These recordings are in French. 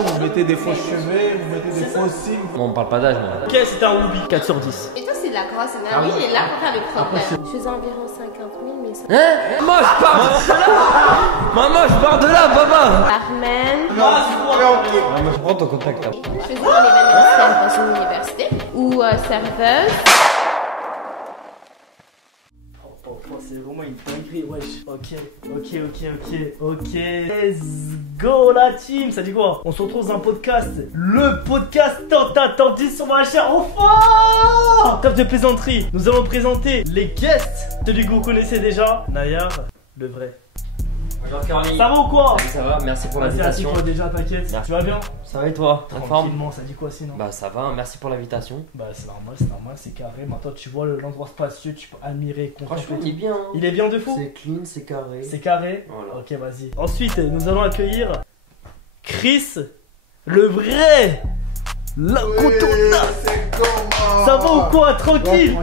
vous mettez des faux cheveux, vous mettez des faux signes. Bon, on parle pas d'âge, mais. Ok, c'était un Ruby, 4 sur 10. Et toi, c'est de la grosse énergie, il est là pour faire le problème. Je faisais environ 50 000, mais ça. Hein? Moi, je pars de là! Maman, je pars de là, papa! Barman. Moi, je prends ton contact. Là. Je faisais mon événementiel dans une université. Ou serveuse. C'est vraiment une dinguerie, wesh. Ok. Let's go la team. Ça dit quoi? On se retrouve dans un podcast. Le podcast tant attendu sur ma chaîne. Enfin! Top de plaisanterie. Nous allons présenter les guests. Celui que vous connaissez déjà. Nayar, le vrai. Bonjour Caroline. Ça va ou quoi? Salut, ça va, merci pour Vas-y, l'invitation. assis-toi déjà, t'inquiète. Merci. Tu vas bien? Ça va et toi? En forme? Tranquillement, ça dit quoi sinon? Bah ça va, merci pour l'invitation. Bah c'est normal, c'est carré. Maintenant tu vois l'endroit spacieux, tu peux admirer, Franchement, contempler. il est bien. Hein. Il est bien de fou? C'est clean, c'est carré. C'est carré? Voilà. Ok, vas-y. Ensuite, nous allons accueillir Chris, le vrai, l'incontournable. Ça va ou quoi? Tranquille.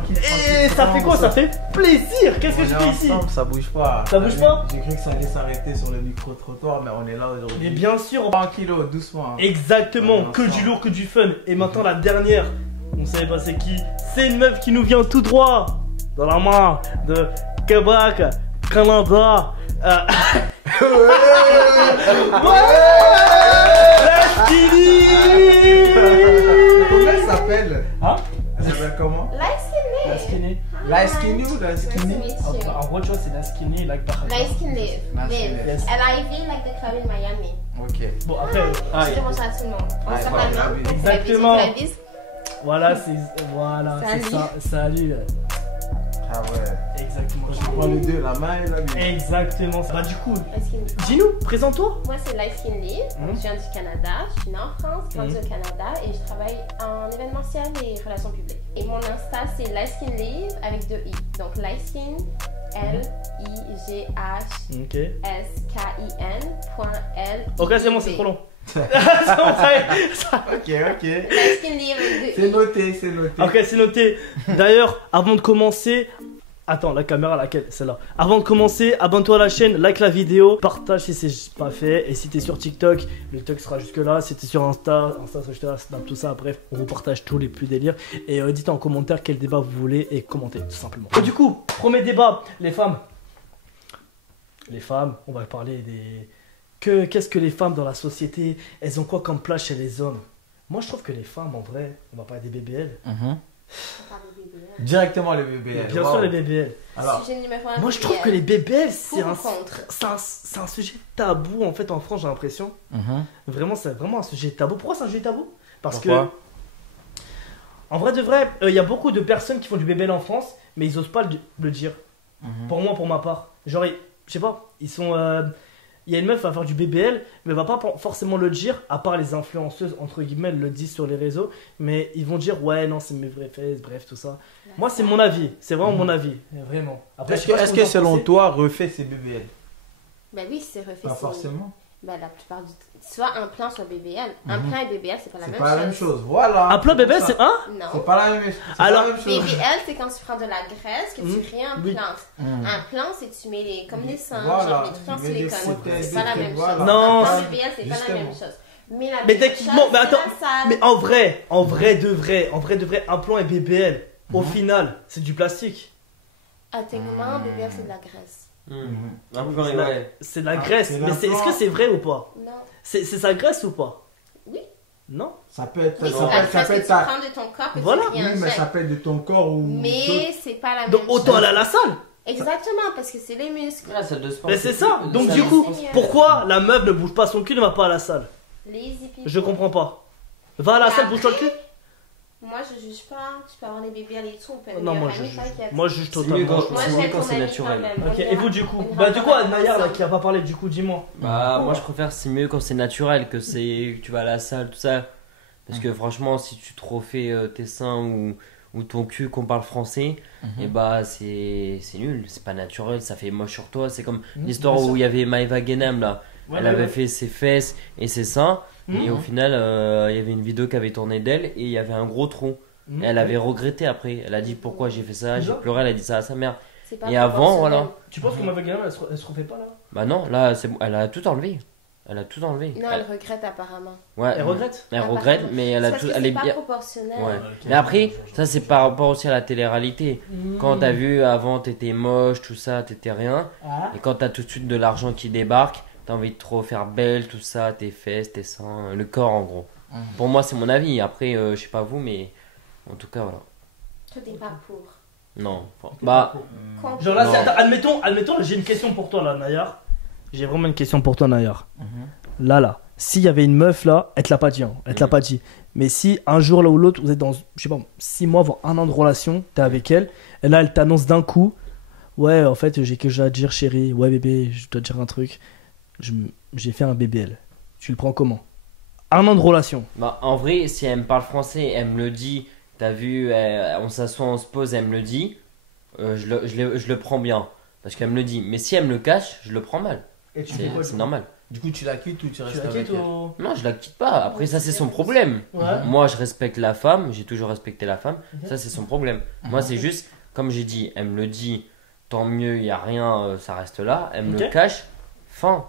Et ça fait quoi? Ça fait plaisir. Qu'est-ce que je fais ici? Ça bouge pas. Ça bouge pas? J'ai cru que ça allait s'arrêter sur le micro-trottoir, mais on est là aujourd'hui. Mais bien sûr. Tranquillo, doucement. Exactement, On est que ensemble. du lourd, que du fun. Et maintenant la dernière, on savait pas c'est qui. C'est une meuf qui nous vient tout droit dans la main de Québec, Canada. La Skinny. Comment elle s'appelle? Hein? Elle s'appelle comment? La Light skin live. Skinny. La skinny ou la skinny? En gros, tu vois, c'est la Skinny, like par Light skin live. Light skin Live. live. L-I-V, like the club in Miami. Ok. Bon, après, Je dis bonjour à tout le monde. On Ouais, se voilà, rappelle, non? exactement. C'est la bise. voilà, c'est Salut. ça. Salut. Ah ouais. Exactement. Je prends les deux, la main et la bille. Exactement. Bah, du coup, Light skin live. dis-nous, présente-toi. Moi, c'est Light Skin Live. Je viens du Canada. Je suis née en France, grandi au Canada et je travaille en événementiel et relations publiques. Et mon Insta, c'est Light Skin Live avec 2 I. Donc, Light Skin, L-I-G-H-S-K-I-N. Ok. L. Ok, c'est bon, c'est trop long. Ok. Light Skin Live avec 2 C'est I. noté, c'est noté. Ok, c'est noté. D'ailleurs, avant de commencer. Attends, la caméra, laquelle? Celle-là. Avant de commencer, abonne-toi à la chaîne, like la vidéo, partage si c'est pas fait. Et si t'es sur TikTok, le TikTok sera jusque là. Si t'es sur Insta, Snap, tout ça. Bref, on vous partage tous les plus délires. Et dites en commentaire quel débat vous voulez et commentez, tout simplement. Et du coup, premier débat, les femmes. Les femmes, on va parler des. Qu'est-ce que les femmes dans la société, elles ont quoi comme place chez les hommes? Moi, je trouve que les femmes, en vrai, on va parler des BBL. Directement les BBL. Bien sûr, les BBL. Alors, Sujet numéro 1. Moi, je trouve que les BBL, c'est Pour un, ou contre? c'est un sujet tabou en fait en France, j'ai l'impression. Vraiment, c'est vraiment un sujet tabou. Pourquoi c'est un sujet tabou? Parce que, en vrai de vrai, il y a beaucoup de personnes qui font du BBL en France, mais ils osent pas le dire. Pour moi, pour ma part. Genre, je sais pas, ils sont. Il y a une meuf qui va faire du BBL, mais elle va pas forcément le dire, à part les influenceuses, entre guillemets, elles le disent sur les réseaux, mais ils vont dire, ouais, non, c'est mes vraies fesses, bref, tout ça. Moi, c'est mon avis, c'est vraiment mon avis, vraiment. Après, je sais pas est-ce ce que vous en selon pensez. toi, refait ces BBL? Ben oui, c'est refait. Pas c'est- forcément. Ben la plupart du temps. Soit un plan, soit BBL. Un plan et BBL, c'est pas la C'est même pas la même chose. chose. Voilà. Un plan BBL, ça. c'est un? Non. C'est pas la même chose. C'est Alors, pas la même chose. BBL, c'est quand tu prends de la graisse que tu réimplantes. Un plan, c'est tu mets les, comme les seins, Voilà, genre les trucs en tu mets des silicone. prothèses, C'est pas la des même trucs, chose. voilà. Non, Un plan c'est- BBL, c'est pas la même justement. chose. Mais la Mais meilleure techniquement, chose, mais c'est attends, la salle. mais en vrai de vrai, un plan et BBL, au final, c'est du plastique. Ah, techniquement, BBL, c'est de la graisse. Un peu C'est la- ouais. C'est de la graisse, c'est mais est-ce l'implant. que c'est vrai ou pas? Non. C'est sa graisse ou pas? Oui. Non? Ça peut être. Oui, ça c'est la peut être- ça graisse peut que être tu ta- prends de ton corps que Voilà. tu Oui, mais réinjectes. ça peut être de ton corps ou. Mais c'est pas la même Donc chose. autant aller à la salle. Exactement, parce que c'est les muscles. La salle de sport. Mais c'est ça. Donc ça, du coup, c'est mieux. pourquoi la meuf ne bouge pas son cul, ne va pas à la salle? Lazy people. Je comprends pas. Va à la salle, bouge-toi le cul. Moi, je juge pas. Tu peux avoir des BBL et tout. On peut être Non, moi meilleurs je amis, juge. t'inquiète. Moi je juge C'est mieux totalement. quand- Moi, c'est j'aime mieux quand ton c'est ami naturel. quand même. Ok, On et vous ira- du coup? on Bah ira du coup, pas Nayar là ensemble. qui a pas parlé, du coup, dis-moi. Bah, moi je préfère c'est mieux quand c'est naturel, que tu vas à la salle, tout ça. Parce que franchement, si tu te refais tes seins ou ton cul qu'on parle français, et bah c'est nul, c'est pas naturel, ça fait moche sur toi. C'est comme l'histoire bien sûr. où il y avait Maëva Guénam là. Ouais, Elle ouais, avait ouais. fait ses fesses et ses seins, et au final, il y avait une vidéo qui avait tourné d'elle et il y avait un gros trou. Mhm. Et elle avait regretté après. Elle a dit pourquoi j'ai fait ça, j'ai Déjà pleuré, elle a dit ça à sa mère. C'est pas Et avant, proportionnel. voilà. Tu penses que ma Gaëlle elle se refait pas là? Bah non, là c'est bon, elle a tout enlevé. Elle a tout enlevé. Non, elle regrette apparemment. Ouais, Elle regrette. elle regrette, mais elle a Parce tout. que Elle c'est est pas bien. proportionnel. Ouais. Mais après, ça c'est par rapport aussi à la télé-réalité. Quand t'as vu avant, t'étais moche, tout ça, t'étais rien. Ah. Et quand t'as tout de suite de l'argent qui débarque, t'as envie de te refaire belle, tout ça, tes fesses, tes seins, le corps en gros. Pour moi, c'est mon avis. Après, je sais pas vous, mais en tout cas, voilà. Toi, t'es pas pour. Non. Enfin, bah, Contre. Genre là, Non. admettons, j'ai une question pour toi là, Nayar. J'ai vraiment une question pour toi, Nayar. Là, s'il y avait une meuf là, elle te l'a pas dit, hein, elle te l'a pas dit. Mais si un jour là ou l'autre, vous êtes dans, je sais pas, 6 mois, voire 1 an de relation, t'es avec elle, et là elle t'annonce d'un coup, ouais, en fait, j'ai quelque chose à te dire, chérie, ouais, bébé, je dois te dire un truc, j'ai fait un BBL. Tu le prends comment? 1 an de relation. bah, en vrai, si elle me parle français, elle me le dit. T'as vu, on s'assoit, on se pose, elle me le dit. Je le prends bien. Parce qu'elle me le dit. Mais si elle me le cache, je le prends mal. Et tu C'est normal. Du coup, tu la quittes ou tu Tu restes la avec quittes elle? ou... Non, je la quitte pas. Après, ça, c'est son problème. Ouais. Moi, je respecte la femme. J'ai toujours respecté la femme. Ça, c'est son problème. Moi, c'est juste, comme j'ai dit, elle me le dit. Tant mieux, il n'y a rien, ça reste là. Elle me Ok. le cache. Fin.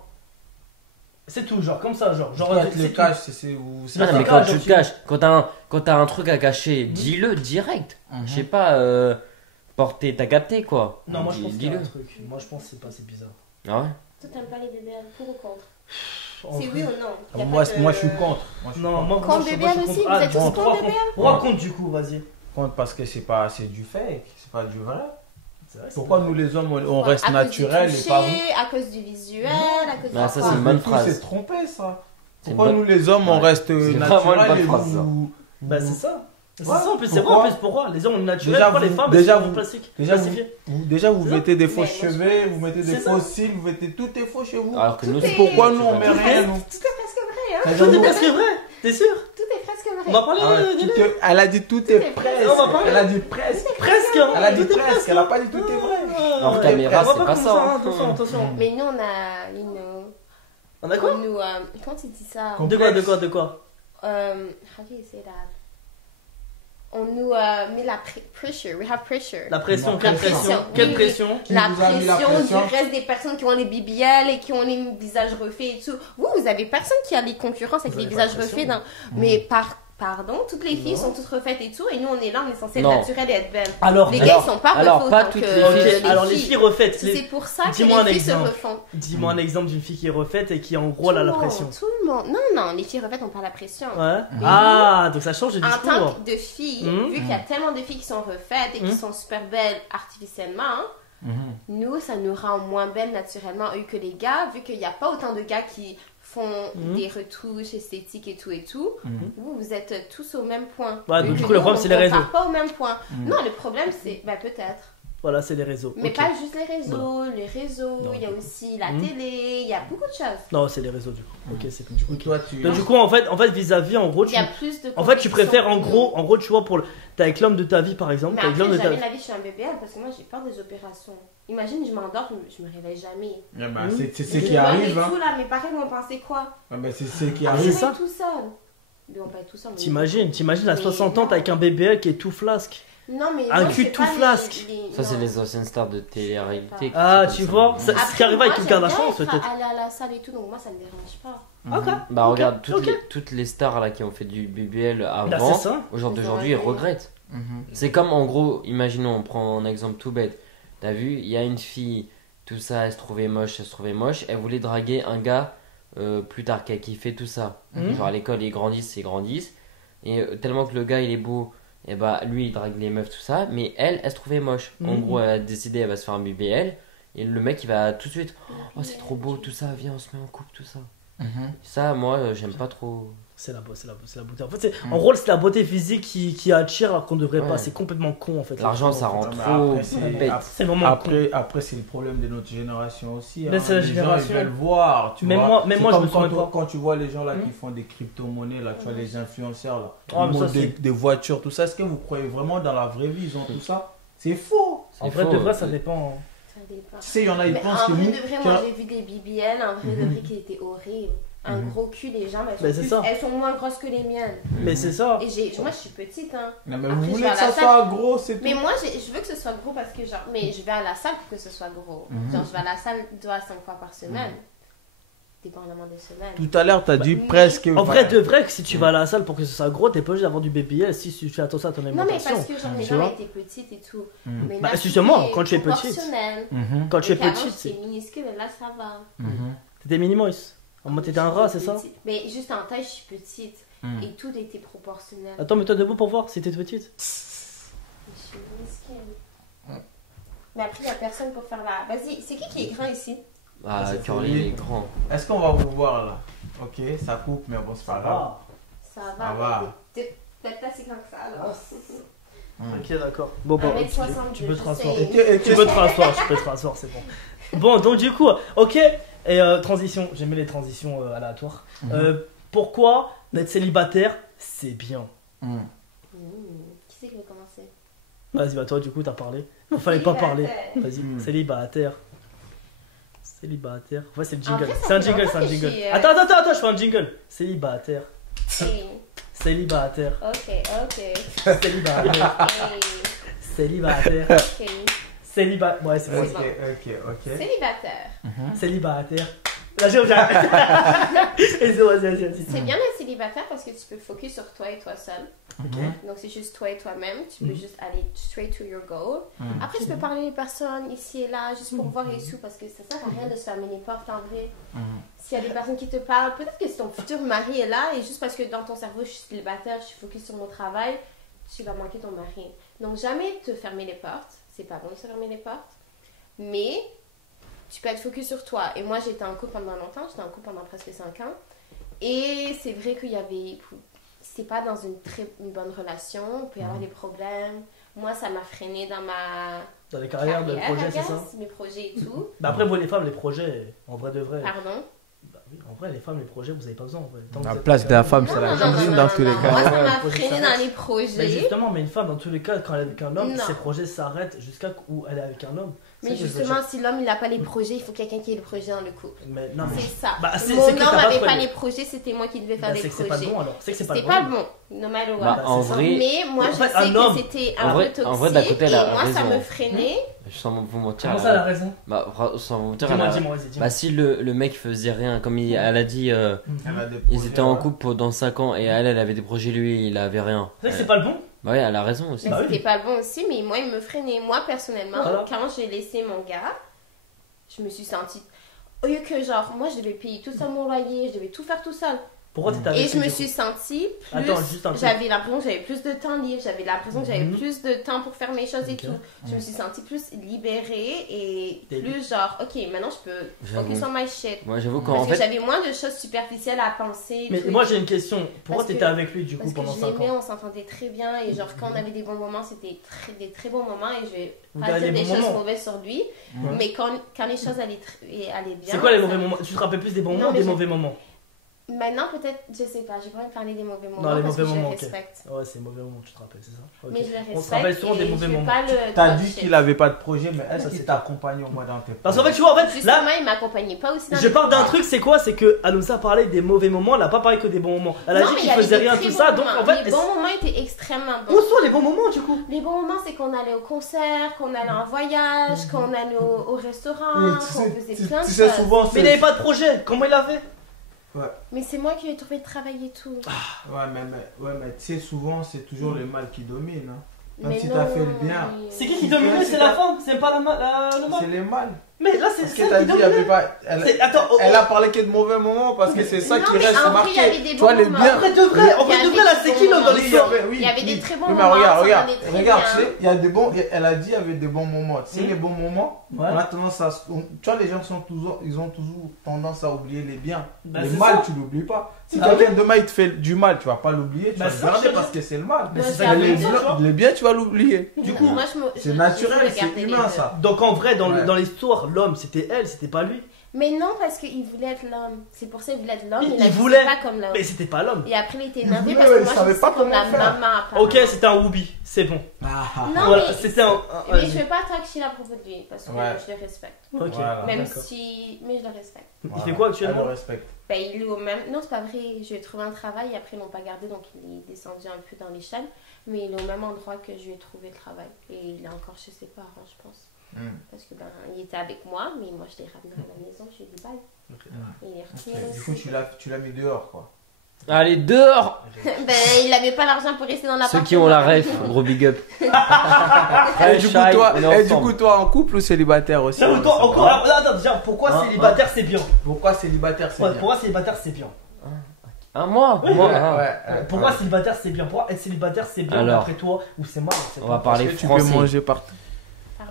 C'est tout, genre comme ça, genre. Toi, tu c'est le tout. caches, Non, c'est mais un quand cas, tu genre, te caches, quand t'as un truc à cacher, dis-le direct. Je sais pas, porter, t'as capté quoi. Non, moi je pense qu'il y a Dis-le. un truc. Moi je pense que c'est pas, c'est bizarre. Ah ouais. Toi, t'aimes pas les BBL, pour ou contre? En C'est vrai. oui ou non? Y a Moi, pas de- moi, je suis contre. Moi, je suis Non, contre. moi, Contre moi, je suis BBL aussi, contre. vous Ah, êtes tous bon, contre pourquoi BBL? Pourquoi contre du coup, vas-y. Contre parce que c'est du fake, c'est pas du vrai. C'est vrai, c'est Pourquoi vrai. nous les hommes on Ouais, reste à cause naturel du et pas vous? toucher, à cause du visuel, à cause Ah, de ça, quoi? c'est une bonne Du coup, phrase. c'est trompé ça. C'est une Pourquoi bonne- nous les hommes on Ouais. reste C'est vraiment une naturel bonne et phrase, ça. vous... Bah c'est ça. C'est Ouais, ça en plus, c'est vrai pourquoi en plus, pourquoi les hommes ont le naturel, Déjà, pourquoi les vous- femmes déjà, elles sont vous- plastique déjà, vous- plastifiées. Déjà vous C'est ça. mettez des Mais faux moi, cheveux, vous mettez des C'est faux ça. cils, vous mettez tout est faux chez vous. Alors que nous, Tout c'est est- Pourquoi nous on met Tout rien est nous presque vrai, hein? Tout est presque vrai, t'es sûr? Tout est presque On va vrai. parler Ah, de tout est- Elle a dit tout est est presque. On va parler. Elle a dit presque. presque hein. Elle a dit Tout est presque. Elle a pas dit tout est vrai. Hors Ouais. caméra, On va c'est pas commencer, ça, hein, hein. Attention, attention. Mais nous, on a une. On a quoi? Nous, comment tu dis ça? Com- De quoi? How do you say that? On nous met la pressure. We have pressure. La pression, La quelle pression. pression? Oui, Quelle oui. pression? Qui La vous a mis la pression pression du reste des personnes qui ont les BBL et qui ont les visages refaits et tout. Vous avez personne qui a les concurrences avec Vous les avez pas visages de pression. refaits. Mais pardon, toutes les filles sont toutes refaites et tout. Et nous, on est là, on est censé être Non. naturelles et être belles. Alors, Les gars, ils sont pas alors, refaits pas autant toutes que les filles. alors les filles refaites. C'est pour ça que Dis-moi un les filles se exemple. refont. Dis-moi un exemple d'une fille qui est refaite et qui en gros elle a la pression. Tout le monde. Non, les filles refaites n'ont pas la pression. Ouais. Ah, donc ça change de En discours. tant que de filles, Mhm. vu qu'il y a tellement de filles qui sont refaites et qui Mhm. sont super belles artificiellement, hein, nous, ça nous rend moins belles naturellement, eux, que les gars, vu qu'il n'y a pas autant de gars qui font Mhm. des retouches esthétiques et tout et tout. Vous êtes tous au même point. Ouais, Vu donc du que coup, le nous, problème, on c'est les réseaux. compare pas au même point. Non, le problème, c'est, bah, peut-être. Voilà, c'est les réseaux. Mais Ok. pas juste les réseaux. Non. Il y a aussi la Mhm. télé, il y a beaucoup de choses. Non, c'est les réseaux du coup. Ok, c'est Du coup, toi, tu. Donc, du coup, en fait, vis-à-vis, en gros, Il y a plus de en fait, tu compétition préfères, en que gros, tu vois, t'es avec l'homme de ta vie, par exemple. Mais T'es avec après, l'homme de ta jamais vie. la vie, je suis un BBL parce que moi, j'ai peur des opérations. Imagine, je m'endors, je me réveille jamais. Ah bah, Mhm. c'est ce Je qui dors arrive. et Hein. tout, là, mes parents vont penser quoi? Ah bah, c'est ce qui Ah, arrive. c'est ça. tout seul. Mais on peut être tout seul. mais- T'imagines à Mais 60 ans, non. t'es avec un BBL qui est tout flasque. Non, mais. Un moi, cul c'est tout pas flasque. Ça, c'est non. les anciennes stars de télé-réalité. qui Ah, font tu ça. vois, ça- Après, ce qui arrive moi, avec Kim j'aime Kardashian, bien être peut-être. aller à la salle et tout, donc moi, ça me dérange pas. Ok. Bah, Ok, regarde, ok. toutes les stars là qui ont fait du BBL Là, avant, c'est ça. au jour Ils d'aujourd'hui, ils ont arrêté. regrettent. C'est comme en gros, imaginons, on prend un exemple tout bête. T'as vu, il y a une fille, tout ça, elle se trouvait moche, elle voulait draguer un gars plus tard qui a kiffé tout ça. Mhm. Genre à l'école, ils grandissent. Et tellement que le gars il est beau, et bah lui il drague les meufs, tout ça, mais elle se trouvait moche. En Mhm. gros, elle a décidé, elle va se faire un BBL, et le mec il va tout de suite, oh c'est trop beau, tout ça, viens, on se met en couple, tout ça. Ça, moi, j'aime pas trop. C'est la beauté. En fait, en gros, c'est la beauté physique qui attire alors qu'on devrait pas. Ouais. C'est complètement con en fait. L'argent, ça rend Ah, mais trop après, c'est- bête. C'est vraiment con. Après, c'est le problème de notre génération aussi. Mais hein. c'est la Les gens, génération. ils veulent voir. Tu Même vois. moi- même C'est moi, je comme me souviens pas. quand tu vois les gens là Hmm. qui font des crypto-monnaies, là, tu vois, les influenceurs, là, Ah, ils mais ça, montent c'est- des voitures, tout ça. Est-ce que vous croyez vraiment dans la vraie vie, ils ont tout ça? C'est faux. En C'est vrai, faux. de vrai, ça dépend. Ça dépend. Tu sais, il y en a, ils Mais pensent en que vrai nous. de vrai, tu moi vois, j'ai vu des BBL, en vrai de vrai qui étaient horribles. Un gros cul, les jambes, Mais c'est ça. elles sont moins grosses que les miennes. Mais c'est ça. Et moi je suis petite, hein. Non, mais Après, vous je voulez vais à que la ça salle. soit gros, c'est tout. Mais moi je veux que ce soit gros parce que genre, mais je vais à la salle pour que ce soit gros. Genre je vais à la salle 2 à 5 fois par semaine. dépendamment des semaines. Tout à l'heure, t'as dit mais- presque. En vrai, de vrai, que si tu vas à la salle pour que ce soit gros, t'es pas obligé d'avoir du BBL si tu fais attention à ton Non, mais alimentation. parce que genre, mes Tu jambes vois étaient petites et tout. Mm. Mais Bah, là, justement, c'était quand tu es petite. proportionnel. Mhm. Quand tu es Et qu'avant, petite, j'étais c'est. minuscule et là, ça va. Mhm. T'étais minimois. En mode, t'étais un rat, c'est ça? Petite. Mais juste en taille, je suis petite. Mm. Et tout était proportionnel. Attends, mets-toi debout pour voir si t'es petite. Je suis minuscule. Mais après, il n'y a personne pour faire la. Vas-y, c'est qui est grand ici? Ah, c'est Curly, lui. il est grand. Est-ce qu'on va vous voir là? Ok, ça coupe, mais bon, c'est pas grave. Ça Ça va. va. Peut-être pas si grand que ça alors. Ok, d'accord. Bon, bon, 1m62, tu peux te je rasseoir. sais. Tu peux te rasseoir, c'est bon. Bon, donc du coup, ok. Et transition, j'aimais les transitions aléatoires. Pourquoi d'être célibataire, c'est bien? Mm. Qui c'est qui veut commencer? Vas-y, bah toi, du coup, t'as parlé. Il fallait pas parler. Vas-y, Mm. célibataire. Célibataire. Ouais, c'est le jingle. En vrai, ça C'est un fait jingle, longtemps c'est un que jingle. je suis, Attends, je fais un jingle. Célibataire. Hey. Célibataire. Ok. Célibataire. Hey. Célibataire. Ok. Célibataire. Ouais, c'est bon. Ok, ok. Célibataire. Célibataire. Là, j'ai. Et vas-y. C'est bien d'être célibataire parce que tu peux focus sur toi et toi seul. Donc c'est juste toi et toi-même. Tu peux juste aller straight to your goal. Après, tu peux parler aux personnes ici et là juste pour voir et tout parce que ça sert à rien de se fermer les portes en vrai. S'il y a des personnes qui te parlent, peut-être que si ton futur mari est là et juste parce que dans ton cerveau, je suis célibataire, je suis focus sur mon travail, tu vas manquer ton mari. Donc jamais te fermer les portes. C'est pas bon de se fermer les portes. Mais tu peux être focus sur toi. Et moi, j'étais en couple pendant longtemps. J'étais en couple pendant presque 5 ans. Et c'est vrai qu'il y avait... C'est pas dans une bonne relation. Il peut y avoir des problèmes. Moi, ça m'a freiné dans ma Dans les carrières, de projets, I c'est ça? guess, mes projets et tout. Bah après, vous les femmes, les projets, en vrai de vrai. Pardon? Bah oui, en vrai, les femmes, les projets, vous avez pas besoin. En vrai. Tant que La vous êtes place de la femme, carrière- c'est la Non, non, cuisine non, dans non, tous les non. cas. Moi, ça Ouais, m'a le projet freiné s'arrête. dans les Mais projets. justement, mais une femme, dans tous les cas, quand elle est avec un homme, Non. ses projets s'arrêtent jusqu'à où elle est avec un homme. C'est Mais ça que je veux justement, dire. si l'homme il n'a pas les projets, il faut quelqu'un qui ait le projet dans le couple. Mais non, mais. C'est ça. Bah, c'est Mon que homme t'as pas n'avait trouvé pas le- les projets, c'était moi qui devais faire Bah, les c'est que c'est pas le projets. bon alors. C'est que c'est pas C'était le pas bon. le bon, no matter what. Bah, en c'est ça. vrai, Mais moi, En je fait, sais un que homme- c'était en un vrai- peu toxique. en vrai, d'un côté, elle et a moi, ça raison. me freinait. sans vous mentir. Comment ça, elle a raison? Bah, sans vous mentir, Dis-moi, elle a- dis-moi, vas-y, dis-moi. Bah, si le mec faisait rien, comme elle a dit, Elle a des ils projets, étaient en ouais. couple pendant 5 ans et elle avait des projets, lui, il avait rien. C'est vrai que c'est pas le bon? Bah, ouais, elle a raison aussi. Mais Bah oui. c'était pas le bon aussi, mais moi, il me freinait. Moi, personnellement, Voilà. quand j'ai laissé mon gars, je me suis sentie. Au lieu que, genre, moi, je devais payer tout seul mon loyer, je devais tout faire tout seul. Pourquoi t'étais avec Et lui, je me du suis coup? sentie plus. Attends, juste un truc. J'avais l'impression que j'avais plus de temps libre, j'avais l'impression que j'avais Mhm. plus de temps pour faire mes choses et Ok. tout. Je me suis sentie plus libérée et T'es- plus genre, ok, maintenant je peux focus J'avoue. on my shit. Moi, j'avoue, quand Parce en que fait. j'avais moins de choses superficielles à penser. Mais tout et moi tout. j'ai une question. Pourquoi Parce t'étais que- avec lui du coup Parce que pendant je 5 l'aimais, ans? on s'entendait très bien et genre quand on avait des bons moments, c'était des très bons moments et je vais Vous pas avez dire des des bons choses moments. mauvaises sur lui, Ouais. mais quand les choses allaient bien. C'est quoi les ça- mauvais moments? Tu te rappelles plus des bons Non, moments ou mais des je- mauvais moments? Maintenant peut-être, je sais pas, j'ai pas envie de parler des mauvais moments Non, les parce mauvais que moments, je ok. le respecte. Ouais, c'est mauvais moments, tu te rappelles, c'est ça? Ok. Mais je le respecte. On se rappelle souvent des et mauvais je vais moments. pas le T'as toucher. dit qu'il avait pas de projet, mais est-ce Ça, qu'il c'est t'accompagne au moins dans tes projets? Parce qu'en fait, tu vois, en fait, Justement, là, il m'accompagnait pas aussi dans je les parle d'un moments. truc, c'est quoi? C'est que elle nous a parlé des mauvais moments, elle a pas parlé que des bons moments. Elle a Non, dit mais il qu'il y avait faisait des rien, très tout bons ça, donc moments. en fait. Les bons moments étaient extrêmement bons. Où sont les bons moments du coup? Les bons moments, c'est qu'on allait au concert, qu'on allait en voyage, qu'on allait au restaurant, Oui, qu'on faisait plein de tu sais choses. souvent, Mais il avait pas de projet, comment il a fait? Mais c'est moi qui ai trouvé de travail et tout. Ouais, mais tu sais, souvent, c'est toujours le mal qui domine. Hein. Même Mais si non, t'as fait le bien. mais- C'est qui dominait? C'est la femme, c'est pas le mal. C'est les mal. Mais là, c'est Parce que celle t'as qui dit, il y avait dominait. pas. Elle, C'est- Attends, oh, elle a parlé que de mauvais moments parce que c'est ça Non, qui mais reste en vrai, il y avait marqué. des Tu vois, bons les moments. en biens. vrai de vrai, en Il y vrai de avait vrai, là, des c'est bons qui l'homme dans moments. l'histoire? Il y avait des très bons Oui, mais moments, regarde, ça regarde. allait très Regarde, bien. tu sais, il y a des bons. Elle a dit, il y avait des bons moments. Tu sais, Hmm. les bons moments, Ouais. on a tendance à. Tu vois, les gens ils ont toujours tendance à oublier les biens. Bah, le c'est mal, ça. tu l'oublies pas. Si Ah quelqu'un demain il te fait du mal, tu vas pas l'oublier, tu Bah, vas ça, le garder je- parce que c'est le mal. Mais Moi, c'est ça j'ai que Mais je les veux appris dire, ça. tu vois. biens, tu vas l'oublier. Du coup, moi, C'est naturel, c'est humain ça. Donc en vrai, Ouais. dans l'histoire, l'homme c'était elle, c'était pas lui. Mais non, parce qu'il voulait être l'homme. C'est pour ça qu'il voulait être l'homme. Il agissait voulait. pas comme l'homme. Mais c'était pas l'homme. Et après, il était Il énervé voulait, parce mais que il moi, savait je pas suis comme la comment faire. maman. apparemment. Ok, c'était un Whoopi, c'est bon. Non, Voilà, mais c'était un. Mais je vais pas attaquer à propos de lui parce que Ouais. je le respecte. Ok, Voilà. Même d'accord. si. Mais je le respecte. Il fait quoi actuellement? Elle le respecte. Ben, il est au même. Non, c'est pas vrai. Je lui ai trouvé un travail et après, ils l'ont pas gardé donc il est descendu un peu dans l'échelle. Mais il est au même endroit que je lui ai trouvé le travail. Et il est encore chez ses parents, je pense. Parce que il était avec moi, mais moi je l'ai ramené à la maison, je lui ai dit bye. Et il est retourné Du coup, aussi. tu l'as mis dehors, quoi. Allez, dehors! Ben, il avait pas l'argent pour rester dans Ceux l'appartement. qui ont la ref, gros big up. Et du coup, toi, en couple ou célibataire aussi? Non, mais toi, encore, attends, déjà, pourquoi célibataire c'est bien? Pourquoi célibataire c'est bien? Pourquoi célibataire c'est bien? Moi, Oui, moi. Ouais, ah. ouais. Pourquoi célibataire c'est bien? Pourquoi être célibataire c'est bien Alors. après toi ou c'est mal? On va parler Parce que tu peux français. manger partout.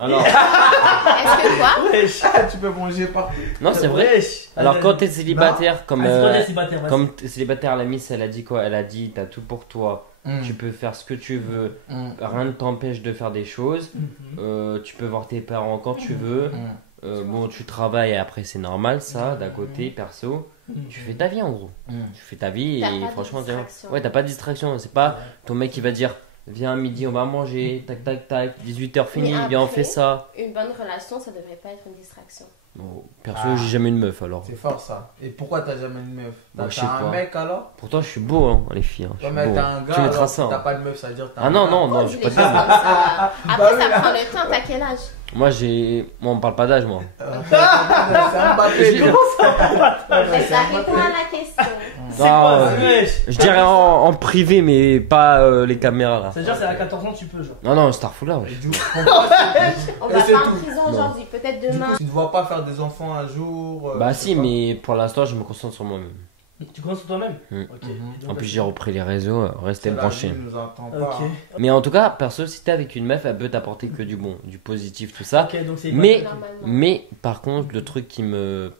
Alors, Est-ce que quoi? Wesh. Tu peux manger partout. non, c'est vrai. Wesh. Alors, quand t'es célibataire, comme, Ah, c'est quand t'es célibataire, vas-y. comme t'es célibataire, la miss, elle a dit quoi? Elle a dit, t'as tout pour toi. Mm. Tu peux faire ce que tu veux. Mm. Rien ne t'empêche de faire des choses. Tu peux voir tes parents quand tu veux. Bon, tu travailles et après, c'est normal, ça, d'un côté, perso. Tu fais ta vie, en gros. Tu fais ta vie T'as et pas de franchement, distraction. ouais, t'as pas de distraction. C'est pas ton mec qui va dire, viens à midi, on va manger, tac, tac, tac, 18h fini, Mais viens, on après- fait ça. Une bonne relation, ça devrait pas être une distraction. Bon, perso, j'ai jamais une meuf alors. C'est fort ça. Et pourquoi t'as jamais une meuf? Moi, T'as je sais un pas. mec alors? Pourtant, je suis beau, hein, les filles. Hein, je Ouais, suis mais beau, t'as hein. un gars Tu mettras alors, ça. t'as hein. pas de meuf, ça veut dire que t'as Ah un non, gars. non, non, Dis j'ai les pas de choses meuf. comme ça. Après, Bah oui, ça mais- prend le temps. T'as quel âge? Moi, moi, on parle pas d'âge, moi. C'est un Mbappé, lui. Mais ça répond à la question. C'est quoi? Ah, Wesh. Je dirais en privé, mais pas les caméras là. C'est-à-dire, c'est à 14 ans, tu peux, genre. Non, non, Starful là, ouais. Et du coup, On Et va c'est pas tout. en prison Non. aujourd'hui, peut-être du demain. coup, tu ne vois pas faire des enfants un jour. Bah, je sais si, pas. mais pour l'instant, je me concentre sur moi-même. Tu commences sur toi-même? Mm. Ok. Mhm. Et donc, En plus, j'ai repris les réseaux, restez La vie branchés. nous entend pas. Ok. Mais en tout cas, perso, si t'es avec une meuf, elle peut t'apporter que du bon, du positif, tout ça. Ok, donc c'est. Mais, Normalement. mais par contre, le truc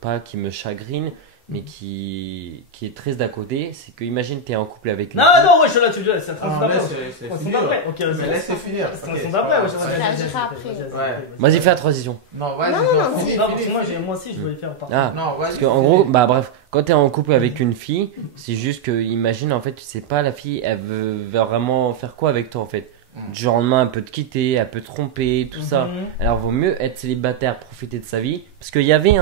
pas qui me chagrine, mais qui est triste d'à côté, c'est que imagine t'es en couple avec une Non, fille. non, wesh, là, tu veux, c'est la transition Ah, d'après. c'est Transition finir. d'après. Ok, Mais vas-y. laisse finir. C'est Ok, transition c'est d'après, pas wesh, grave. vas-y, Tu vas-y, réagiras vas-y, après. vas-y, Ouais. Vas-y, fais la transition. Non, vas-y. Non, non, non, finis, Non, parce finis, que moi, finis. moi aussi, je voulais faire partie. Ah, Non, vas-y. parce qu'en gros, bah bref, quand t'es en couple avec une fille, c'est juste que, imagine, en fait, tu sais pas, la fille, elle veut vraiment faire quoi avec toi, en fait. Du jour au lendemain, elle peut te quitter, elle peut te tromper, tout ça. Mhm. Alors, vaut mieux être célibataire, profiter de sa vie. Parce qu'il y avait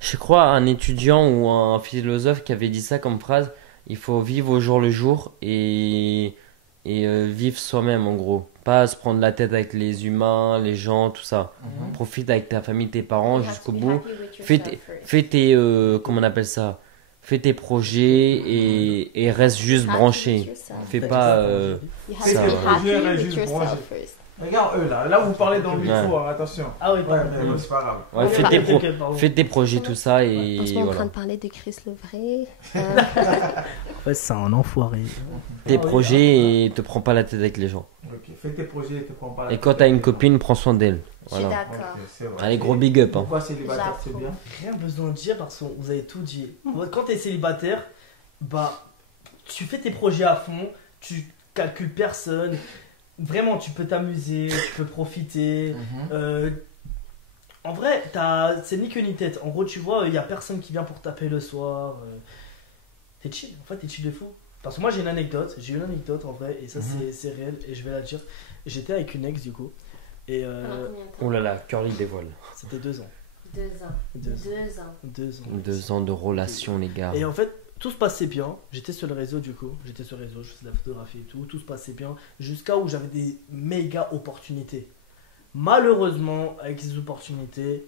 je crois, un étudiant ou un philosophe qui avait dit ça comme phrase. Il faut vivre au jour le jour et vivre soi-même, en gros. Pas se prendre la tête avec les humains, les gens, tout ça. Profite avec ta famille, tes parents You have jusqu'au to be bout. happy with Fais yourself first. Fais tes, comment on appelle ça? Fais tes projets et reste juste Happy branché. with yourself. Fais T'as pas. dit ça, You Ça, have to be ouais. happy Juste with yourself branché. first. Regarde eux là. Là, vous parlez dans le Ouais. micro, hein, attention. Ah oui, Ouais, pardon. mais bon, c'est pas grave. Ouais, Ok, fais, ok, tes ok, pardon. fais tes projets, tout ça, En ce et moment, on est en train voilà. de parler de Chris Levray. Ouais, c'est un enfoiré. Tes Ah oui, projets et te prends pas la tête avec les gens. Ok, fais tes projets, te prends pas la Et tête quand t'as une avec les gens. copine, prends soin d'elle. Je suis Voilà. d'accord. Ok, c'est vrai. Allez, gros big up. Hein. Pourquoi célibataire, c'est bien? Rien besoin de dire parce que vous avez tout dit. Quand t'es célibataire, bah, tu fais tes projets à fond, tu calcules personne. Vraiment, tu peux t'amuser, tu peux profiter. En vrai, c'est ni queue ni tête. En gros, tu vois, il y a personne qui vient pour taper le soir. T'es chill, en fait, t'es chill de fou. Parce que moi, j'ai une anecdote en vrai, et ça, c'est réel, et je vais la dire. J'étais avec une ex, du coup, et Pendant combien de temps? Oh là là, Curly dévoile. c'était 2 ans. 2 ans. 2 ans. 2 ans. 2 ans. 2 ans de relation, les gars. Et en fait, tout se passait bien. J'étais sur le réseau, du coup. J'étais sur le réseau, je faisais de la photographie et tout. Tout se passait bien. Jusqu'à où j'avais des méga opportunités. Malheureusement, avec ces opportunités,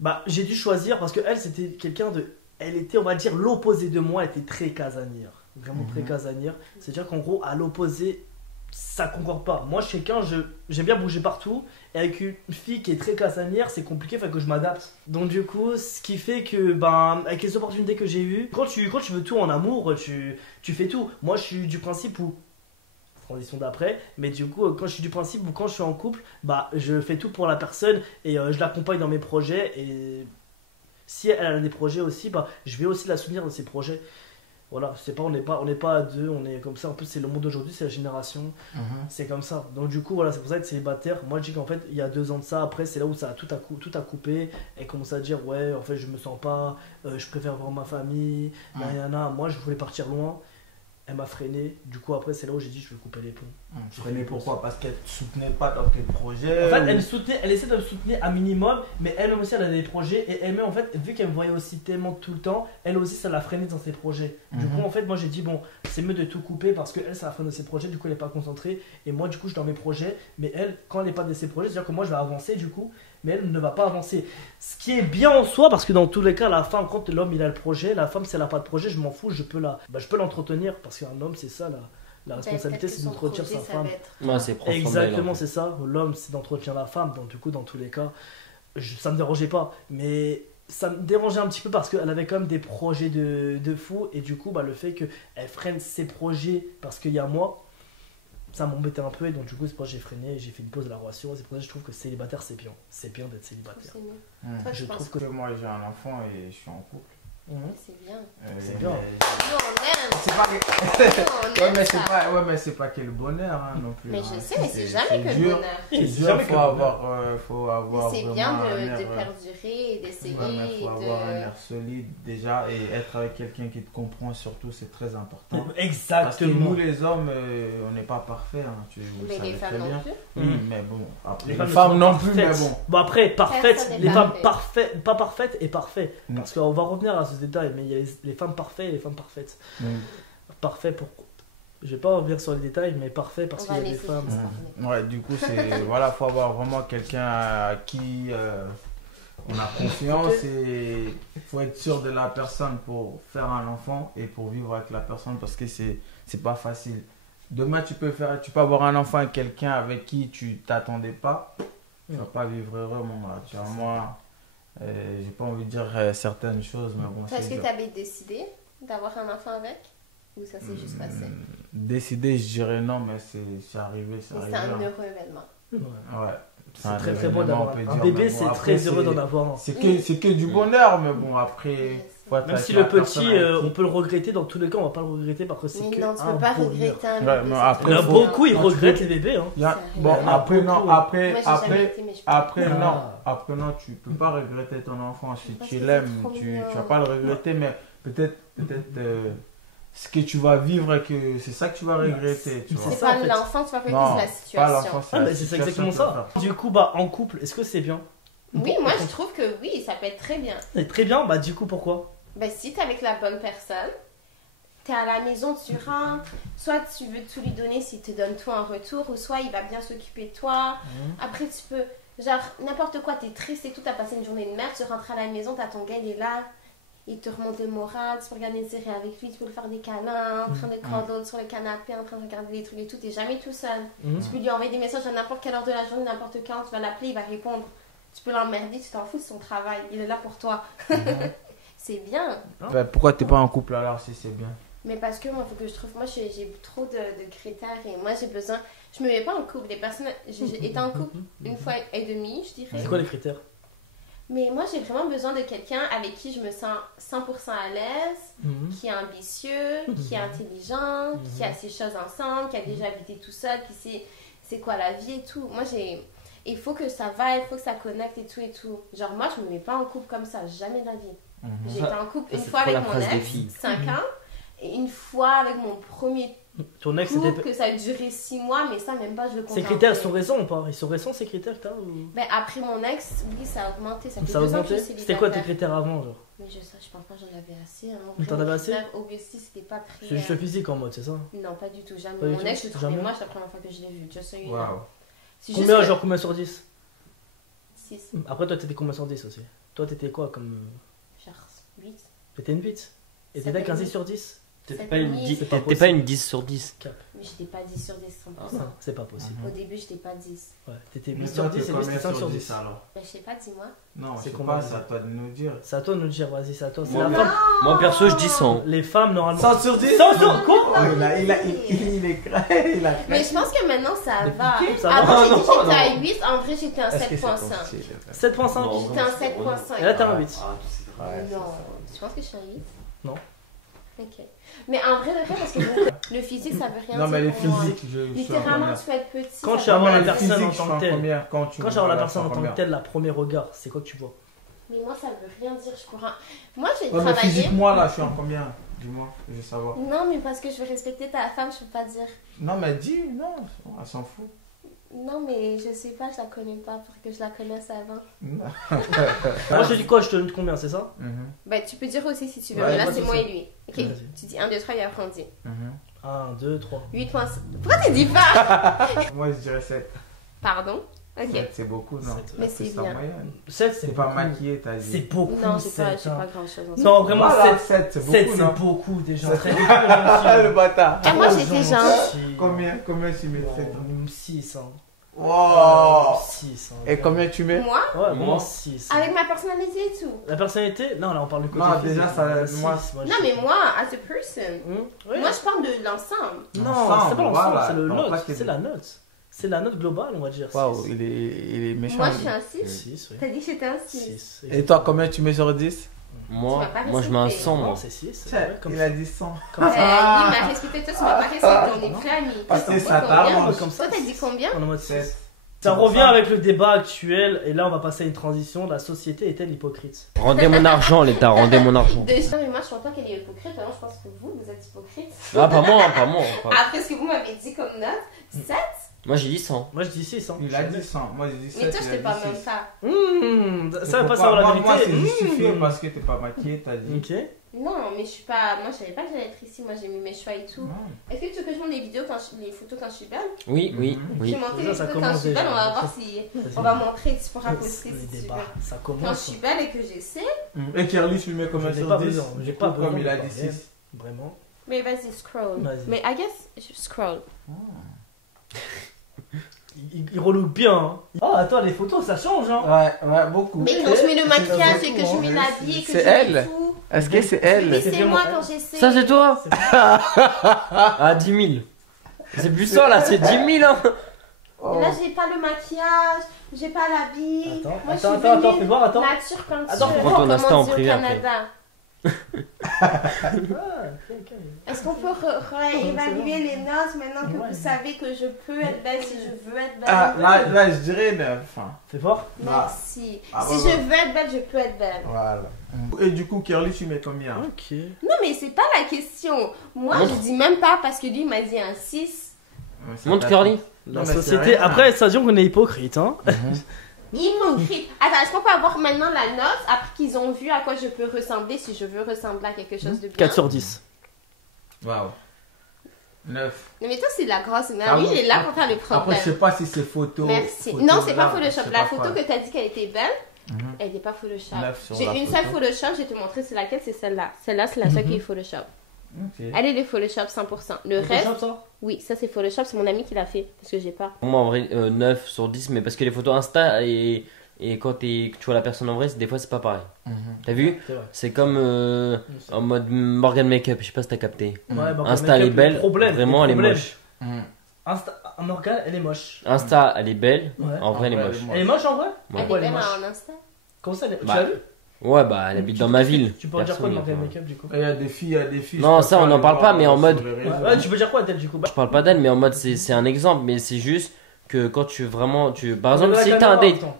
bah, j'ai dû choisir parce qu'elle, c'était quelqu'un de. Elle était, on va dire, l'opposé de moi. Elle était très casanière. Vraiment très casanière. C'est-à-dire qu'en gros, à l'opposé, ça concorde pas. Moi, je suis quelqu'un, j'aime bien bouger partout. Et avec une fille qui est très casanière, c'est compliqué, fait que je m'adapte. Donc du coup, ce qui fait que, ben, avec les opportunités que j'ai eues, quand tu veux tout en amour, tu fais tout. Moi, je suis du principe où, transition d'après, mais du coup, quand je suis du principe où quand je suis en couple, bah, je fais tout pour la personne et je l'accompagne dans mes projets. Et si elle a des projets aussi, bah, je vais aussi la soutenir dans ses projets. Voilà, c'est pas, on n'est pas à deux, on est comme ça. En plus, c'est le monde d'aujourd'hui, c'est la génération. C'est comme ça. Donc du coup, voilà, c'est pour ça que célibataire. Moi, je dis qu'en fait, il y a 2 ans de ça. Après, c'est là où ça a tout à couper. Et commence à dire, ouais, en fait, je me sens pas. Je préfère voir ma famille. Moi, je voulais partir loin. Elle m'a freiné. Du coup, après, c'est là où j'ai dit je vais couper les ponts. Tu prenais pourquoi? Parce qu'elle te soutenait pas dans tes projets. En fait, ou- elle me soutenait, elle essaie de me soutenir un minimum, mais elle-même aussi, elle a des projets. Et elle-même, en fait, vu qu'elle me voyait aussi tellement tout le temps, elle aussi, ça l'a freinée dans ses projets. Du coup, en fait, moi, j'ai dit, bon, c'est mieux de tout couper parce qu'elle, ça la freine dans ses projets. Du coup, elle n'est pas concentrée. Et moi, du coup, je suis dans mes projets. Mais elle, quand elle n'est pas dans ses projets, c'est-à-dire que moi, je vais avancer, du coup. Mais elle ne va pas avancer. Ce qui est bien en soi, parce que dans tous les cas, la femme, quand l'homme il a le projet, la femme, si elle n'a pas de projet, je m'en fous, je peux l'entretenir. Parce qu'un homme, c'est ça, la responsabilité, c'est d'entretenir sa femme. Ouais, c'est prendre soin d'elle, Exactement, en fait. c'est ça. L'homme, c'est d'entretenir la femme. Donc, du coup, dans tous les cas, ça me dérangeait pas. Mais ça me dérangeait un petit peu parce qu'elle avait quand même des projets de fou. Et du coup, bah, le fait qu'elle freine ses projets parce qu'il y a moi, ça m'embêtait un peu. Et donc, du coup, c'est pour ça que j'ai freiné. J'ai fait une pause de la relation. C'est pour ça que je trouve que célibataire, c'est bien. C'est bien d'être célibataire. C'est mieux. Toi, Je je pense trouve que que. Moi, j'ai un enfant et je suis en couple. c'est bien. C'est bien. Nous, on aime. C'est pas Nous, on Ouais, aime mais c'est ça. pas, ouais, mais c'est pas que le bonheur hein, non plus. Mais hein. je sais, mais c'est jamais que le dur. bonheur. C'est C'est dur, jamais que faut le faut avoir C'est vraiment bien un de air, perdurer et d'essayer ouais, mais faut avoir un de. air solide déjà et être avec quelqu'un qui te comprend surtout, c'est très important. Parce que Exactement. nous les hommes, on n'est pas parfaits, hein, vous le Mais savez les très femmes non bien. plus. Oui, mais bon, après, Les les femmes femmes sont non plus, mais parfaites. bon. Bon, après, parfaites, Personne les n'est femmes parfait. parfaites, pas parfaites et parfaites. Mm. Parce qu'on va revenir à ce détail, mais il y a les femmes parfaites et les femmes parfaites. Parfait pour. Je vais pas revenir sur les détails, mais parfait parce On qu'il y va a des laisser femmes. ça. Ouais, du coup, c'est voilà, faut avoir vraiment quelqu'un à qui on a confiance et il faut être sûr de la personne pour faire un enfant et pour vivre avec la personne parce que c'est pas facile. Demain, tu peux avoir un enfant avec quelqu'un avec qui tu t'attendais pas, tu vas pas vivre heureux, mon gars. Tu vois, moi, j'ai pas envie de dire certaines choses, mais bon, Est-ce c'est que dur. tu avais décidé d'avoir un enfant avec? Ou ça s'est juste passé? Décider, je dirais non, mais c'est arrivé, c'est Mais arrivé. c'est un hein. heureux événement. Ouais. Ouais. C'est un très très beau événement, d'avoir on peut un dire, bébé, mais bon, c'est après, très heureux d'en avoir un. C'est que du bonheur, mais bon, après, Yes. faut être Même avec si la le personne petit, avec qui- on peut le regretter, dans tous les cas, on va pas le regretter parce que c'est Mais que non, tu un peux pas bonheur. regretter un Ouais, bébé. mais c'est après, Il y en a trop faut- bien. beaucoup, ils quand tu regrettent veux- les bébés. Hein. Il y a- Ça Bon, arrive. après, non, beaucoup. après, Moi, j'ai jamais après, été, mais je peux après, Ah. non, après, non, tu peux pas regretter ton enfant. Si Parce tu que c'est l'aimes, trop tu mignon. vas pas le regretter, mais peut-être, ce que tu vas vivre, que c'est ça que tu vas regretter, tu vois. C'est ça, pas en fait. l'enfant, tu vas regretter, Non, c'est la pas situation. l'enfant, Ah, la mais c'est situation exactement qui ça. va Du coup, bah, en couple, est-ce que c'est bien? Oui, moi je trouve que oui, ça peut être très bien. C'est très bien, bah, du coup, pourquoi? Ben, si t'es avec la bonne personne, t'es à la maison, tu rentres, soit tu veux tout lui donner s'il te donne tout en retour, ou soit il va bien s'occuper de toi. Après, tu peux, genre, n'importe quoi, t'es triste et tout, t'as passé une journée de merde, tu rentres à la maison, t'as ton gars, il est là, il te remonte le moral, tu peux regarder une série avec lui, tu peux lui faire des câlins, en train de croire sur le canapé, en train de regarder des trucs et tout, t'es jamais tout seul. Tu peux lui envoyer des messages à n'importe quelle heure de la journée, n'importe quand, tu vas l'appeler, il va répondre. Tu peux l'emmerder, tu t'en fous de son travail, il est là pour toi. C'est bien. Ben, pourquoi t'es pas en couple alors si c'est bien? Mais parce que moi, faut que je trouve, moi j'ai trop de critères et moi j'ai besoin, je me mets pas en couple, les personnes, j'ai été en couple une fois et demie, je dirais. C'est quoi les critères? Mais moi j'ai vraiment besoin de quelqu'un avec qui je me sens 100% à l'aise, qui est ambitieux, qui est intelligent, qui a ses choses ensemble, qui a déjà habité tout seul, qui sait c'est quoi la vie et tout. Moi il faut que ça va, il faut que ça connecte et tout et tout. Genre moi je me mets pas en couple comme ça, jamais de la vie. J'ai été en couple Ça, une c'est fois trop avec la mon phrase des ex, filles. 5 ans, et une fois avec mon premier Ton ex, couple, c'était. que ça a duré 6 mois, mais ça même pas je le compte. Ces critères sont récents ou pas? Ils sont récents ces critères que t'as ou... Ben, après mon ex, oui, ça a augmenté. Ça fait Ça a 2 ans que augmenté? je suis C'était quoi tes célibataire. critères avant, genre? Mais je pense pas que j'en avais assez. Hein. Mais t'en avais assez? Obviously, c'était pas très. C'est juste le physique en mode, c'est ça? Non, pas du tout, jamais. Pas du Mon tout? ex, je le trouvais Jamais? moche la première fois que je l'ai vu. Just so you know. Waouh. C'est juste Combien, que- genre combien sur 10? 6, Après, toi, t'étais combien sur 10 aussi? Toi, t'étais quoi comme. genre 8. T'étais une 8? Et Ça t'étais fait 15 huit. sur 10? T'étais C'est pas une pas 10, possible. t'étais pas une 10 sur 10. Mais j'étais pas 10 sur 10, 100%. Non, c'est pas possible. Au début, j'étais pas 10. Ouais, t'étais 8 Mais sur toi, 10 t'es et lui, combien c'était 5 sur 10. alors? Mais je sais pas, dis-moi. Non, C'est je sais combien, pas, ça c'est à toi de nous dire. C'est à toi de nous dire, vas-y, c'est à toi. C'est Moi, la moi- femme. Moi perso, je dis 100. Les femmes, normalement. 100 sur 10? 100 sur quoi? Oh, il est craqué, il a Mais craqué. je pense que maintenant, ça va. ça va. Avant, j'ai dit Non, que j'étais non. à 8. En vrai, j'étais un Est-ce que c'est ton 7.5. style? 7.5. Non. J'étais un 7.5. Et là, t'as un 8. Ouais, c'est Non, ça. tu penses que je suis un 8? Non. Ok. Mais en vrai, de vrai, parce que le physique, ça veut rien Non, dire. mais les pour moi. physiques, je suis en Littéralement, combien? tu peux être petit. Quand ça tu veut as rien la dire. personne en je tant suis que telle. combien? Quand Quand tu vois la personne en tant que telle, la premier regard, c'est quoi que tu vois? Mais moi, ça veut rien dire. Je pourrais. Moi, j'ai Ouais, mais travaillé. physiquement, là, je suis en combien? Dis-moi, je veux savoir. Non, mais parce que je veux respecter ta femme, je peux pas dire. Non, mais dis, non, elle s'en fout. Non, mais je sais pas, je la connais pas pour que je la connaisse avant. Non. Moi, je te dis quoi? Je te donne combien, c'est ça? Bah, tu peux dire aussi si tu veux, Ouais, mais là vas-y, c'est moi c'est- et lui. Ok, Vas-y. tu dis 1, 2, 3 et après on dit 1, 2, 3. 8 points. Pourquoi tu dis pas? Moi, je dirais 7. Pardon? Ok. 7, c'est beaucoup, non? Sept. Mais c'est la bien. moyenne. 7, C'est pas maquillé, t'as C'est dit. beaucoup. Non, j'ai pas, 7, pas grand chose en Non, vraiment, Voilà, 7. 7, c'est 7, beaucoup, c'est non? beaucoup déjà. Sept. Très bien, Le bâtard. Ah, moi j'étais genre. Combien tu mets 7? 6. Hein. Wow. 6. Hein. Et combien tu mets? Moi? Ouais, Moi. moi 6. Avec ma personnalité et tout. La personnalité? Non, là on parle du côté Non, physique. déjà, ça, moi- Non, mais moi, as a person. Oui. Moi, je parle de l'ensemble. Non, Ensemble, c'est pas l'ensemble, voilà. c'est le Non, note. pas que- C'est la note. C'est la note globale, on va dire. Waouh, il est méchant. Moi, je lui. suis un 6. 6, oui. T'as dit que j'étais un 6. 6. Et toi, combien tu mets sur 10? Moi, Tu m'as pas moi je mets un respecté. 100, Non, moi. c'est 6. Il a dit 100. Il m'a respecté, toi, tu m'as pas respecté. On est plus amis. Parce que Toi, ça t'as dit t'arrange. combien? Comme ça. Toi, t'as dit combien? On est en mode 7. 6. Ça revient avec le débat actuel, et là on va passer à une transition. La société est-elle hypocrite? Rendez mon argent, l'État, rendez mon argent. Déjà, mais moi, je suis content qu'elle est hypocrite. Alors, je pense que vous êtes hypocrite. Ah, pas moi, pas moi. pas- Après ce que vous m'avez dit comme note, 7. Moi j'ai dit 100. Moi je dis 6. Hein. Il a dit 100. Moi, j'ai dit 7. Mais toi, je t'ai pas même pas. Ça va pas savoir la vérité. Moi, c'est justifié parce que t'es pas maquillé, t'as dit. Ok. Non, mais je suis pas. Moi, je savais pas que j'allais être ici. Moi, j'ai mis mes choix et tout. Non. Est-ce que tu veux que je montre les vidéos les photos quand je suis belle? Oui, oui, Je oui. vais montrer Déjà, les ça photos quand je commence suis belle. déjà. On va voir si. On va montrer, tu pourras poster Le si tu débat, veux. ça Quand je commence. suis belle et que j'essaie. Et Kerly, tu mets combien Je n'ai sur pas 10? besoin, j'ai pas besoin Comme il a de dit parler. 6. Vraiment. Mais vas-y, scroll. Vas-y. Mais I guess, je scroll. Il relook bien. Hein. Oh, attends, les photos ça change. Hein. Ouais, beaucoup. Mais quand je mets le maquillage et que je beaucoup, mets hein. l'habit et que C'est je mets elle. tout. Est-ce que c'est Oui, elle? C'est c'est moi vraiment quand j'essaie. Ça c'est toi? Ah, 10 000. C'est plus ça là, c'est 10 000 hein. Oh. Là, j'ai pas le maquillage, j'ai pas l'habit. Attends, Moi, je attends, suis attends, venue fais voir, attends. nature peinture. Attends, fais voir ton comme Insta on en dit au privé après. Canada. Ah, ok. Est-ce qu'on peut réévaluer les notes maintenant que Ouais. vous savez que je peux être belle si je veux être belle? Ah, là, je dirais 9. Fais voir. Merci. Ah, Si ouais, je veux être belle, je peux être belle. Voilà. Et du coup, Kerly, tu mets combien? Ok. Non, mais c'est pas la question. Moi, Montre. je dis même pas parce que lui il m'a dit un 6. Montre Curly. La Non, mais c'est société. rien. Après, ça dit qu'on est hypocrite. Hein. Hypocrite. Attends, est-ce qu'on peut avoir maintenant la note après qu'ils ont vu à quoi je peux ressembler si je veux ressembler à quelque chose de bien? 4 sur 10. Waouh. 9. Non, mais toi, c'est de la grosse merde. Ah Lui, bon? il est là pour faire le Après, problème. je sais pas si c'est photo. Merci. photo Non, c'est pas là, Photoshop. je sais La pas photo quoi. que t'as dit qu'elle était belle, Mhm. elle n'est pas Photoshop. 9 sur J'ai la une photo. seule Photoshop, je vais te montrer c'est laquelle, c'est celle-là. Celle-là, c'est la seule qui est Photoshop. Ok. Elle est le Photoshop 100%. Le reste, Photoshop, ça oui, ça c'est Photoshop, c'est mon ami qui l'a fait parce que j'ai pas. Pour moi en vrai 9 sur 10, mais parce que les photos Insta et quand tu vois la personne en vrai, des fois c'est pas pareil. Mhm. T'as vu? C'est vrai. C'est comme en mode Morgan Makeup, je sais pas si t'as capté. Ouais, bah, Insta elle est make-up, belle, le problème, vraiment le elle est problème. moche. Mhm. Insta, Morgane, elle est moche. Insta elle est belle, Ouais. en vrai elle est En vrai, moche. elle est Elle est moche en vrai Ouais. Elle est Ouais, elle est belle moche. en Insta. Comment ça, elle est... Tu Bah, l'as vu Ouais, bah elle habite dans ma ville. Tu peux dire quoi de Personne Morgane n'y Makeup du coup Il y a des filles. Non, je ça, peux on n'en les parle voir pas, mais en sur mode- les réseaux. Ouais, tu peux dire quoi d'elle du coup Je parle pas d'elle, mais en mode c'est un exemple, mais c'est juste que quand tu vraiment. Par exemple, Regarde si la t'as un caméra, date. attends.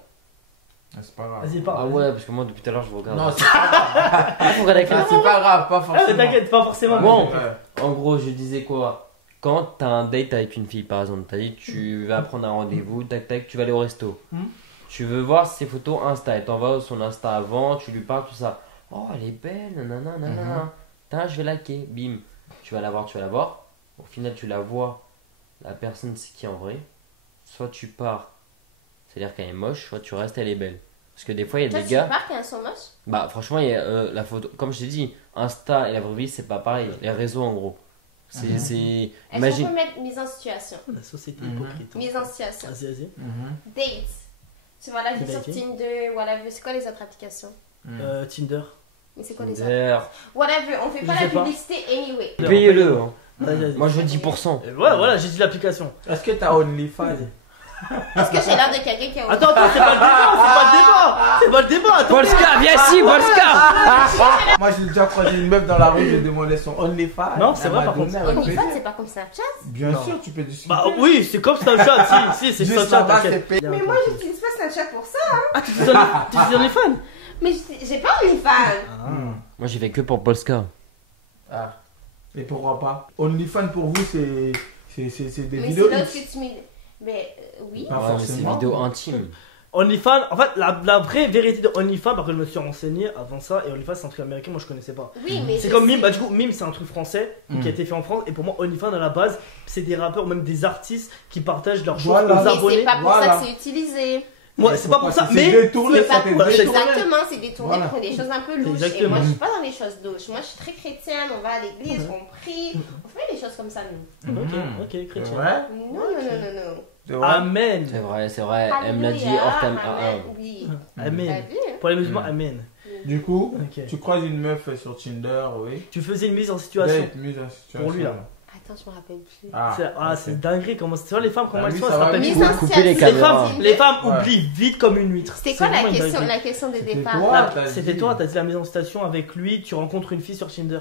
Ah, c'est pas grave. Vas-y, parle. Ah vas-y. ouais, parce que moi depuis tout à l'heure je vous regarde. Non, c'est pas grave. Ah, faut regarder la Ah, caméra. c'est pas grave, pas Ah, forcément. mais t'inquiète, pas forcément. Bon. Ouais. En gros, je disais quoi? Quand t'as un date avec une fille, par exemple, t'as dit tu vas prendre un rendez-vous, tac tac, tu vas aller au resto. Mhm. Tu veux voir ses photos Insta, et t'en vas sur son Insta avant, tu lui parles, tout ça. Oh, elle est belle, nanana, nanana. Tain, je vais liker, bim. Tu vas la voir, tu vas la voir. Au final, tu la vois, la personne c'est qui en vrai. Soit tu pars, c'est-à-dire qu'elle est moche, soit tu restes, elle est belle. Parce que des fois, il y a Toi, des tu gars. pars qu'elles sont moches? Bah franchement, il y a, la photo, comme je t'ai dit, Insta et la vraie vie c'est pas pareil, les réseaux en gros. C'est, Mhm. c'est, Est-ce qu'on imagine, peut mettre mise en situation? La société Mhm. hypocrite. Mise en situation. Vas-y, vas-y. Mhm. Date. Tu vois, la vie sur Dating. Tinder, whatever. C'est quoi les autres applications? Tinder. Mais c'est quoi les autres? Tinder, Whatever, on fait Je pas sais la pas. publicité anyway. payez-le. Hein. Vas-y, vas-y. Moi je veux 10%. Et voilà, voilà, j'ai dit l'application. Est-ce que t'as OnlyFans? Est-ce que j'ai l'air de quelqu'un qui a Attends, attends, c'est pas le débat, c'est pas le débat. C'est pas le débat, attends. Polska, viens ici, Polska. Moi, j'ai déjà croisé une meuf dans la rue, j'ai demandé son OnlyFans. Non, c'est Elle vrai, m'a par donné contre. avec OnlyFans, plaisir. c'est pas comme Snapchat? Bien Non. sûr, tu peux discuter. Bah oui, c'est comme Snapchat, si, c'est Juste Snapchat, là-bas, t'inquiète. c'est payé. Mais moi, j'utilise pas Snapchat pour ça. Ah, tu utilises les fans? Mais j'ai pas OnlyFans. Hmm. Moi j'ai fait que pour Polska. Ah. Et pourquoi pas? OnlyFans pour vous, c'est des Mais vidéos. c'est là que tu mets. Mais oui. Pas Ouais, mais c'est forcément. vidéo intime. OnlyFans, en fait, la vraie vérité de OnlyFans, parce que je me suis renseigné avant ça, et OnlyFans c'est un truc américain, moi je connaissais pas. Oui, mais C'est je comme sais. Mime, bah du coup, Mime c'est un truc français qui a été fait en France, et pour moi, OnlyFans à la base, c'est des rappeurs ou même des artistes qui partagent leurs choses Voilà. aux Mais abonnés. c'est pas pour Voilà. ça que c'est utilisé. Moi, c'est pas pour ça, C'est mais. détourné, C'est ça pas fait pour... détourné. Exactement, c'est détourné Voilà. pour des choses un peu louches. Et Exactement. moi, je suis pas dans les choses louches. Moi, je suis très chrétienne. On va à l'église, on prie. On fait des choses comme ça, nous. Ok, chrétien. C'est vrai? Non, non, non, non, non. C'est vrai? Amen. C'est vrai, elle me l'a dit hors cam. Amen. Oui. T'as Amen. vu? Pour les musulmans, Amen. Du coup, Ok. tu croises une meuf sur Tinder, oui. Tu faisais une mise en situation. Date, mise en situation. Pour lui, là. Attends, je me rappelle plus. Ah, C'est ok. dinguerie comment c'est. Tu vois, les femmes, comment Ah, elles lui, sont, ça elles va s'appellent vite. Mise en Couper les situation. caméras. Les femmes Ouais. oublient vite comme une huître. C'était quoi vraiment une la dinguerie. question de C'était départ? quoi? C'était toi, t'as dit la mise en station avec lui, tu rencontres une fille sur Tinder.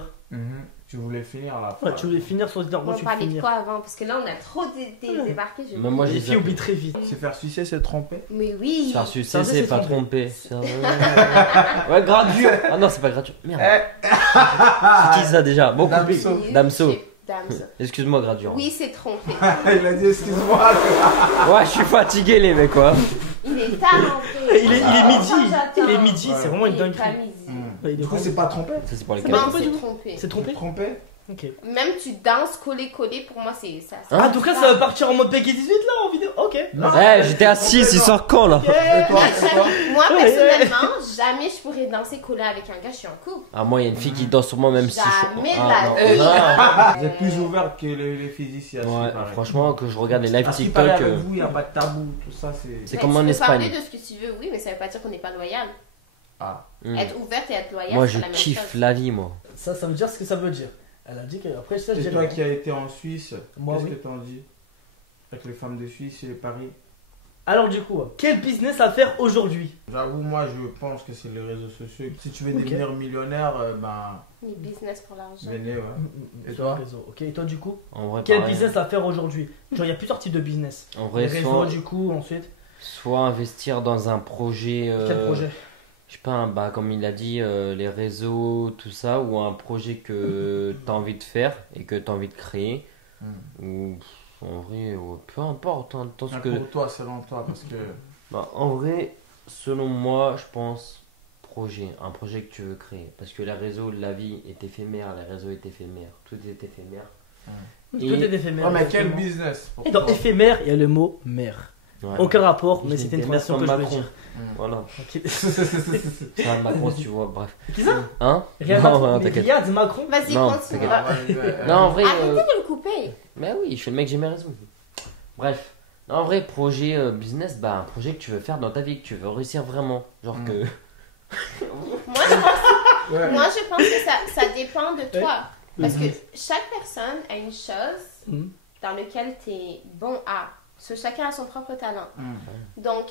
Tu voulais finir la Ouais, phrase. tu voulais finir sur Tinder. Moi, On tu veux parlait de finir. quoi avant? Parce que là, on a trop débarqué. Même moi, Les j'ai filles oublient très vite. Se faire sucer, c'est tromper. Mais oui. Se faire Ça, sucer, c'est c'est pas trompé. trompé. Ouais, gratuit. Ah non, c'est pas gratuit. Merde. C'est qui ça déjà? Bon, coupé. Damso. Damso. Damso. Excuse-moi, gratuit. Oui, c'est trompé. Il a dit excuse-moi. Ouais, je suis fatigué, les mecs, quoi. Il est talenté. Il est midi. J'attends. Il est midi, c'est vraiment une Il est dinguerie. pas midi. Ouais, il est Du coup, vraiment- c'est pas trompé. Ça, c'est pour les C'est gars. pas Non, trompé, c'est du coup. trompé. C'est trompé. Trompé. Ok. Même tu danses collé, pour moi, c'est ça. Ah, donc là, ça va partir en mode Peggy 18 là en vidéo. Ok. Non. Eh, j'étais à 6, il sort quand là? Et toi, et toi? Moi, Ouais, personnellement, jamais je pourrais danser collé avec un gars, je suis en couple. Ah, moi, il y a une fille qui danse sur moi, même si je Jamais suis. de Ah, la vie. non. Vous êtes plus ouverte que les filles ici. à ce qui Ouais, paraît. franchement, que je regarde les lives À ce qui TikTok. paraît, avec vous, il n'y a pas de tabou, tout ça, c'est. C'est Mais comme en tu peux parler Espagne. de ce que tu veux, oui, mais ça veut pas dire qu'on n'est pas loyal. Ah. Hmm. Être ouverte et être loyale, Moi, c'est je la même kiffe chose. la vie, moi. Ça veut dire ce que ça veut dire. Elle a dit qu'après ça, je C'est dirais. toi qui as été en Suisse. Moi, Qu'est-ce oui. que t'en dis? Avec les femmes de Suisse et Paris. Alors, du coup, quel business à faire aujourd'hui? J'avoue, moi, je pense que c'est les réseaux sociaux. Si tu veux devenir millionnaire, ben, Les business pour l'argent. venez, ouais. Et Sur toi? le réseau. Ok, et toi, du coup? En vrai, Quel pareil. business à faire aujourd'hui? Genre, il y a plusieurs types de business. En Les vrai, réseaux, du coup, ensuite. soit investir dans un projet. Quel projet? Je sais pas, bah, comme il a dit, les réseaux, tout ça, ou un projet que tu as envie de faire et que tu as envie de créer. Ou en vrai, peu importe. Hein, tant Mais que... pour toi, selon toi, parce que. Bah, en vrai, selon moi, je pense un projet que tu veux créer. Parce que les réseaux, la vie est éphémère, les réseaux est éphémère, tout est éphémère. Tout est éphémère. Ouais, mais quel exactement. business pour Et dans toi? éphémère, il y a le mot mère. Ouais. Aucun rapport, mais J'ai c'était des une mères transition que comme je voulais Macron. dire. Voilà, Ok. c'est un Macron si tu vois, bref. Qui ça? Hein? Riyad Non, Macron. non, Mais t'inquiète. Riyad Macron. Vas-y, Non, continue. t'inquiète. Ah, ouais, ouais. Non, en vrai. Arrêtez de le couper. Mais oui, je suis le mec, j'ai mes raisons. Bref. Non, en vrai, projet business, bah, un projet que tu veux faire dans ta vie, que tu veux réussir vraiment. Genre que. Ouais. Moi, je pense que ça dépend de toi. Parce que chaque personne a une chose Mhm. dans laquelle tu es bon à. Parce que chacun a son propre talent. Donc,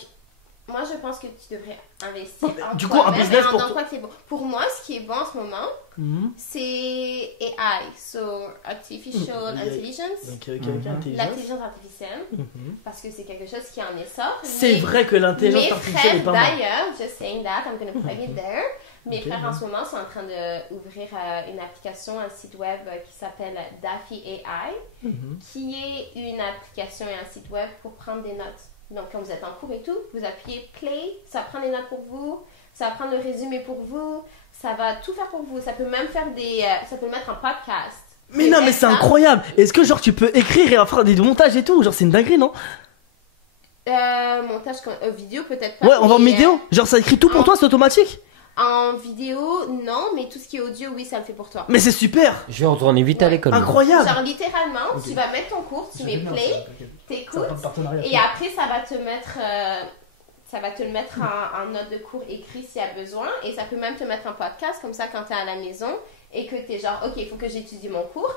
moi, je pense que tu devrais investir en Du coup, un toi-même business et pour dans toi. quoi tu es bon. Pour moi, ce qui est bon en ce moment, Mhm. c'est AI, so Artificial Intelligence. Ok, intelligence. L'intelligence artificielle, Mhm. parce que c'est quelque chose qui est en essor. C'est Mais vrai que l'intelligence mes artificielle est frères, pas mal. d'ailleurs, just saying that, I'm gonna plug it there. Mes Ok, frères en ouais. ce moment sont en train d'ouvrir une application, un site web qui s'appelle Daffy AI, Mhm. qui est une application et un site web pour prendre des notes. Donc, quand vous êtes en cours et tout, vous appuyez play, ça prend les notes pour vous, ça va prendre le résumé pour vous, ça va tout faire pour vous. Ça peut même faire ça peut le mettre en podcast. Mais non, mais c'est incroyable. Est-ce que genre tu peux écrire et faire des montages et tout? Genre c'est une dinguerie, non? Montage vidéo peut-être pas. Ouais, on va en mais, vidéo. Genre ça écrit tout pour en- toi, c'est automatique? En vidéo, non, mais tout ce qui est audio, oui, ça le fait pour toi. Mais c'est super. Je vais retourner vite à l'école. moi. Incroyable. Genre littéralement, tu vas mettre ton cours, tu mets play, t'écoutes, et après ça va te mettre, le mettre en note de cours écrit s'il y a besoin, et ça peut même te mettre en podcast, comme ça quand t'es à la maison et que t'es genre, ok, il faut que j'étudie mon cours,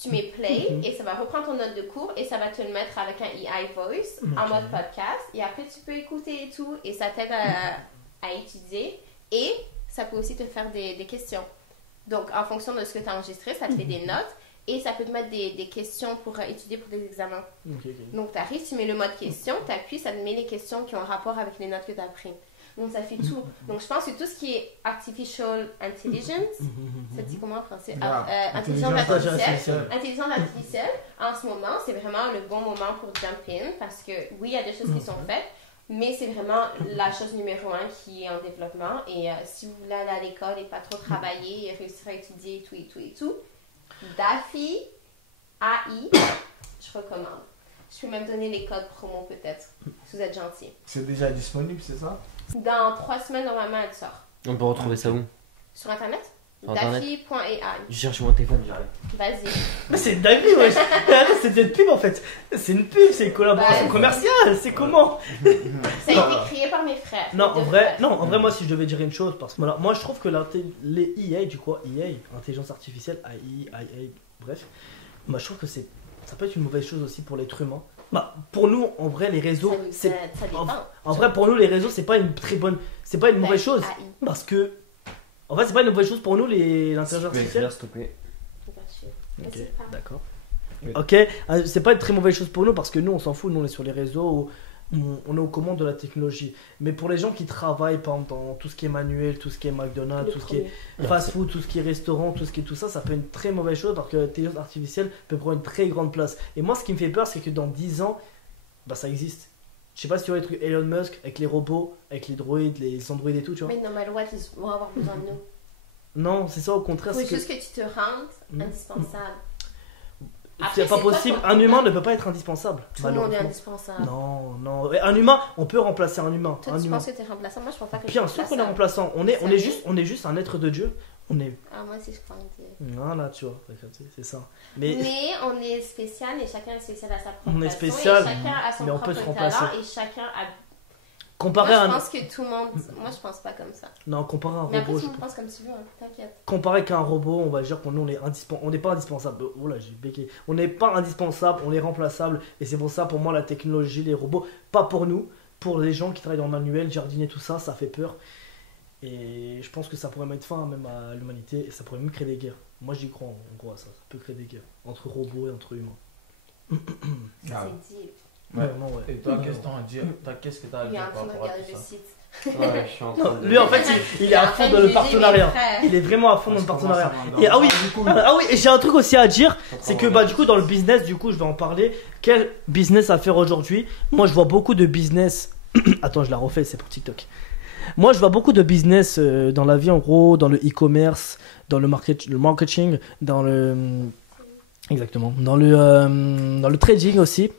tu mets play et ça va reprendre ton note de cours et ça va te le mettre avec un AI voice en mode podcast, et après tu peux écouter et tout, et ça t'aide à étudier, et ça peut aussi te faire des questions. Donc en fonction de ce que tu as enregistré, ça te fait des notes. Et ça peut te mettre des questions pour étudier pour des examens. Donc, tu arrives, tu mets le mode question, tu appuies, ça te met les questions qui ont un rapport avec les notes que tu as prises. Donc ça fait tout. Donc je pense que tout ce qui est artificial intelligence, ça dit comment en français? Intelligence artificielle, en ce moment, c'est vraiment le bon moment pour jump in parce que oui, il y a des choses qui sont faites, mais c'est vraiment la chose numéro 1 qui est en développement. Et si vous voulez aller à l'école et pas trop travailler et réussir à étudier et tout, DAFI, AI, je recommande. Je peux même donner les codes promo peut-être, si vous êtes gentil. C'est déjà disponible, c'est ça? Dans 3 semaines, normalement, elle sort. On peut retrouver ça où? Sur Internet? Sur Internet. Dafi.ai. Je cherche mon téléphone, j'arrive. Vas-y. Mais c'est une dinguerie, wesh. C'est une pub en fait. C'est une pub, c'est une collaboration Ouais. commerciale. C'est comment? Ça a été créé par mes frères. Non, mes en deux vrai, frères. non, en vrai, moi, si je devais dire une chose, parce que voilà, moi, je trouve que les EA, du coup, EA, intelligence artificielle, AI, bref, moi, je trouve que ça peut être une mauvaise chose aussi pour l'être humain. Bah, pour nous, en vrai, les réseaux, Ça dépend. en vrai, pour nous, les réseaux, c'est pas une c'est pas une mauvaise chose, AI. parce que, en fait, c'est pas une mauvaise chose pour nous, l'intelligence Je vais artificielle. faire, s'il te plaît. Ok, N'hésite pas. d'accord. Oui. Ok, c'est pas une très mauvaise chose pour nous parce que nous on s'en fout, nous on est sur les réseaux, on est aux commandes de la technologie. Mais pour les gens qui travaillent par exemple dans tout ce qui est manuel, tout ce qui est McDonald's, Le tout ce qui est premier. fast food, tout ce qui est restaurant, tout ce qui est tout ça, ça peut être une très mauvaise chose parce que l'intelligence artificielle peut prendre une très grande place. Et moi ce qui me fait peur c'est que dans 10 ans, bah ça existe. Je sais pas si tu vois les trucs Elon Musk avec les robots, avec les droïdes, les androïdes et tout, tu vois. Mais no matter what, ils vont avoir besoin de nous. Non, c'est ça au contraire. Il faut C'est juste que tu te rendes Mhm. indispensable. c'est Après, pas c'est possible. toi, Un humain ne peut pas être indispensable. Tout le monde est malheureusement. indispensable. Non, non. Un humain, on peut remplacer un humain. Toi, un tu humain. penses que tu es remplaçant? Moi, je pense pas que je Bien suis sûr qu'on est remplaçant. remplaçant. Sérieux? On est juste un être de Dieu. On est. Ah, moi aussi, je crois en Dieu. Voilà, tu vois. C'est ça. Mais Mais on est spécial et chacun est spécial à sa propre On est façon, spécial, et chacun a son mais on peut propre se remplacer. talent et chacun a... comparé Moi, à je un. pense que tout le monde... Moi, je pense pas comme ça. Non, comparé à un Mais après, robot. tout le monde pense comme tu veux, hein. T'inquiète. Comparé qu'à un robot, on va dire qu'on nous, on n'est pas indispensable. Oh là, j'ai béqué. On n'est pas indispensable, on est remplaçable. Et c'est pour ça, pour moi, la technologie, les robots, pas pour nous, pour les gens qui travaillent dans le manuel, jardinier, tout ça, ça fait peur. Et je pense que ça pourrait mettre fin même à l'humanité et ça pourrait même créer des guerres. Moi, j'y crois en gros à ça. Ça peut créer des guerres entre robots et entre humains. Ah. C'est dit. Ouais. Vraiment, ouais. Et toi, qu'est-ce que t'as à Il est dire en par train de rapport à regarder tout le ça? site. Ouais, je suis en train de. Lui, en fait, il est à fond dans le partenariat. Il est vraiment à fond dans le Parce qu'on partenariat. commence à Et ah oui, m'endormir. ah oui, et j'ai un truc aussi à dire, c'est que bah du coup dans le business, du coup je vais en parler. Quel business à faire aujourd'hui? Moi je vois beaucoup de business. Attends, je la refais, c'est pour TikTok. Moi je vois beaucoup de business dans la vie en gros, dans le e-commerce, dans le marketing, dans le exactement, dans le trading aussi,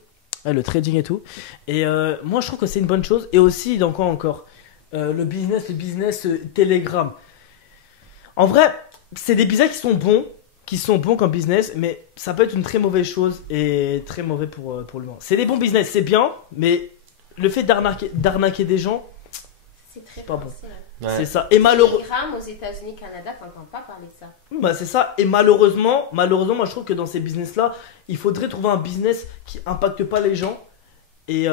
le trading et tout. Et moi je trouve que c'est une bonne chose. Et aussi dans quoi encore? Le business Telegram. En vrai, c'est des business qui sont bons comme business, mais ça peut être une très mauvaise chose et très mauvais pour l'humain. C'est des bons business, c'est bien, mais le fait d'arnaquer des gens, C'est très pas bon. français, hein. Ouais. c'est ça. Et malheureusement, Telegram aux États-Unis, Canada, t'entends pas parler de ça. bah, c'est ça. Et malheureusement, moi je trouve que dans ces business-là, il faudrait trouver un business qui impacte pas les gens et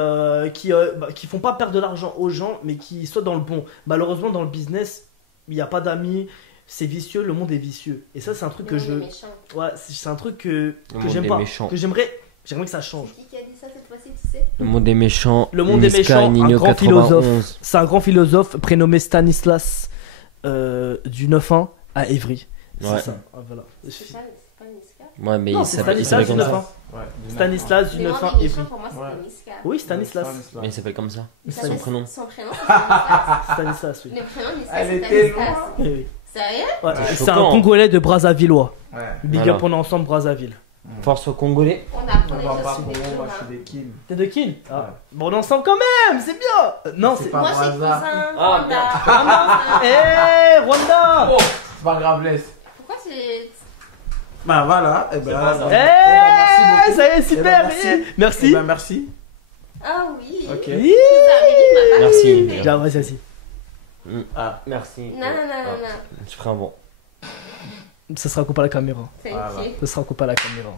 qui font pas perdre de l'argent aux gens, mais qui soit dans le bon. Malheureusement, dans le business, il n'y a pas d'amis. C'est vicieux, le monde est vicieux. Et ça, c'est un truc Le que monde est méchant. ouais, c'est un truc que Le monde j'aime est pas, méchant. que j'aimerais que ça change. C'est qui a dit ça cette fois-ci, tu sais? Le monde est méchant. Le monde est Niska méchant, et Nino un grand 91. philosophe. C'est un grand philosophe prénommé Stanislas du 9-1 à Évry. C'est Ouais. ça. Ah, voilà. C'est pas Niska? Ouais, mais Non, il c'est s'appelle Stanislas comme du ça. 9-1. Ouais, du Stanislas du Le monde 9-1 est Évry. méchant, pour moi, Ouais. c'était Niska. Oui, Stanislas. Mais il s'appelle comme ça. Stanislas. Son prénom. Son prénom, c'est Stanislas. Stanislas, oui. Le prénom, Niska, Elle c'est était Stanislas. loin. Oui, oui. Sérieux? Ouais, Ouais, c'est choquant. un Congolais de Brazzavillois. Ouais. Big Voilà. up, on est ensemble Brazzaville. Force aux Congolais. On apprend On des va choses pas sur pour des moi, humains. je suis des kills. T'es de qui? Ouais. Bon, on est ensemble quand même, c'est bien. Non, C'est c'est. pas Moi, j'ai Brazza. cousin, Ah, Rwanda. Eh, Rwanda. C'est pas grave, laisse. Pourquoi tu... Bah voilà, et C'est pas ça. ben. Eh, merci beaucoup. ça y est, super. Eh ben, merci. eh, Merci. Eh ben, merci. Ah oui. Ok. Oui. Merci. Tiens, ouais, c'est assis. Ah, Merci. Non, non, non, non, non. Je prends un bon. Ça sera coupé à la caméra. C'est Voilà. ok. Ça sera coupé à la caméra.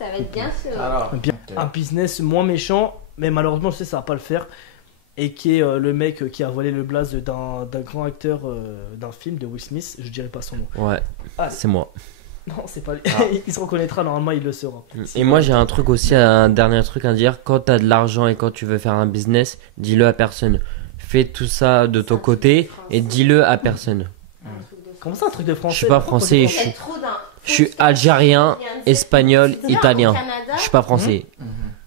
Ça va être bien chaud. alors. Bien. Un business moins méchant, mais malheureusement, je sais, ça va pas le faire. Et qui est le mec qui a volé le blaze d'un grand acteur d'un film de Will Smith. Je dirais pas son nom. Ouais, Ah. c'est moi. Non, c'est pas lui. Ah. Il se reconnaîtra, normalement, il le saura. Et moi j'ai un truc aussi, un dernier truc à dire. Quand t'as de l'argent et quand tu veux faire un business, dis-le à personne. fais tout ça de ton côté et dis-le à personne. Comment ça, un truc de français? Je suis pas français, je suis algérien, espagnol, italien. Je suis pas français.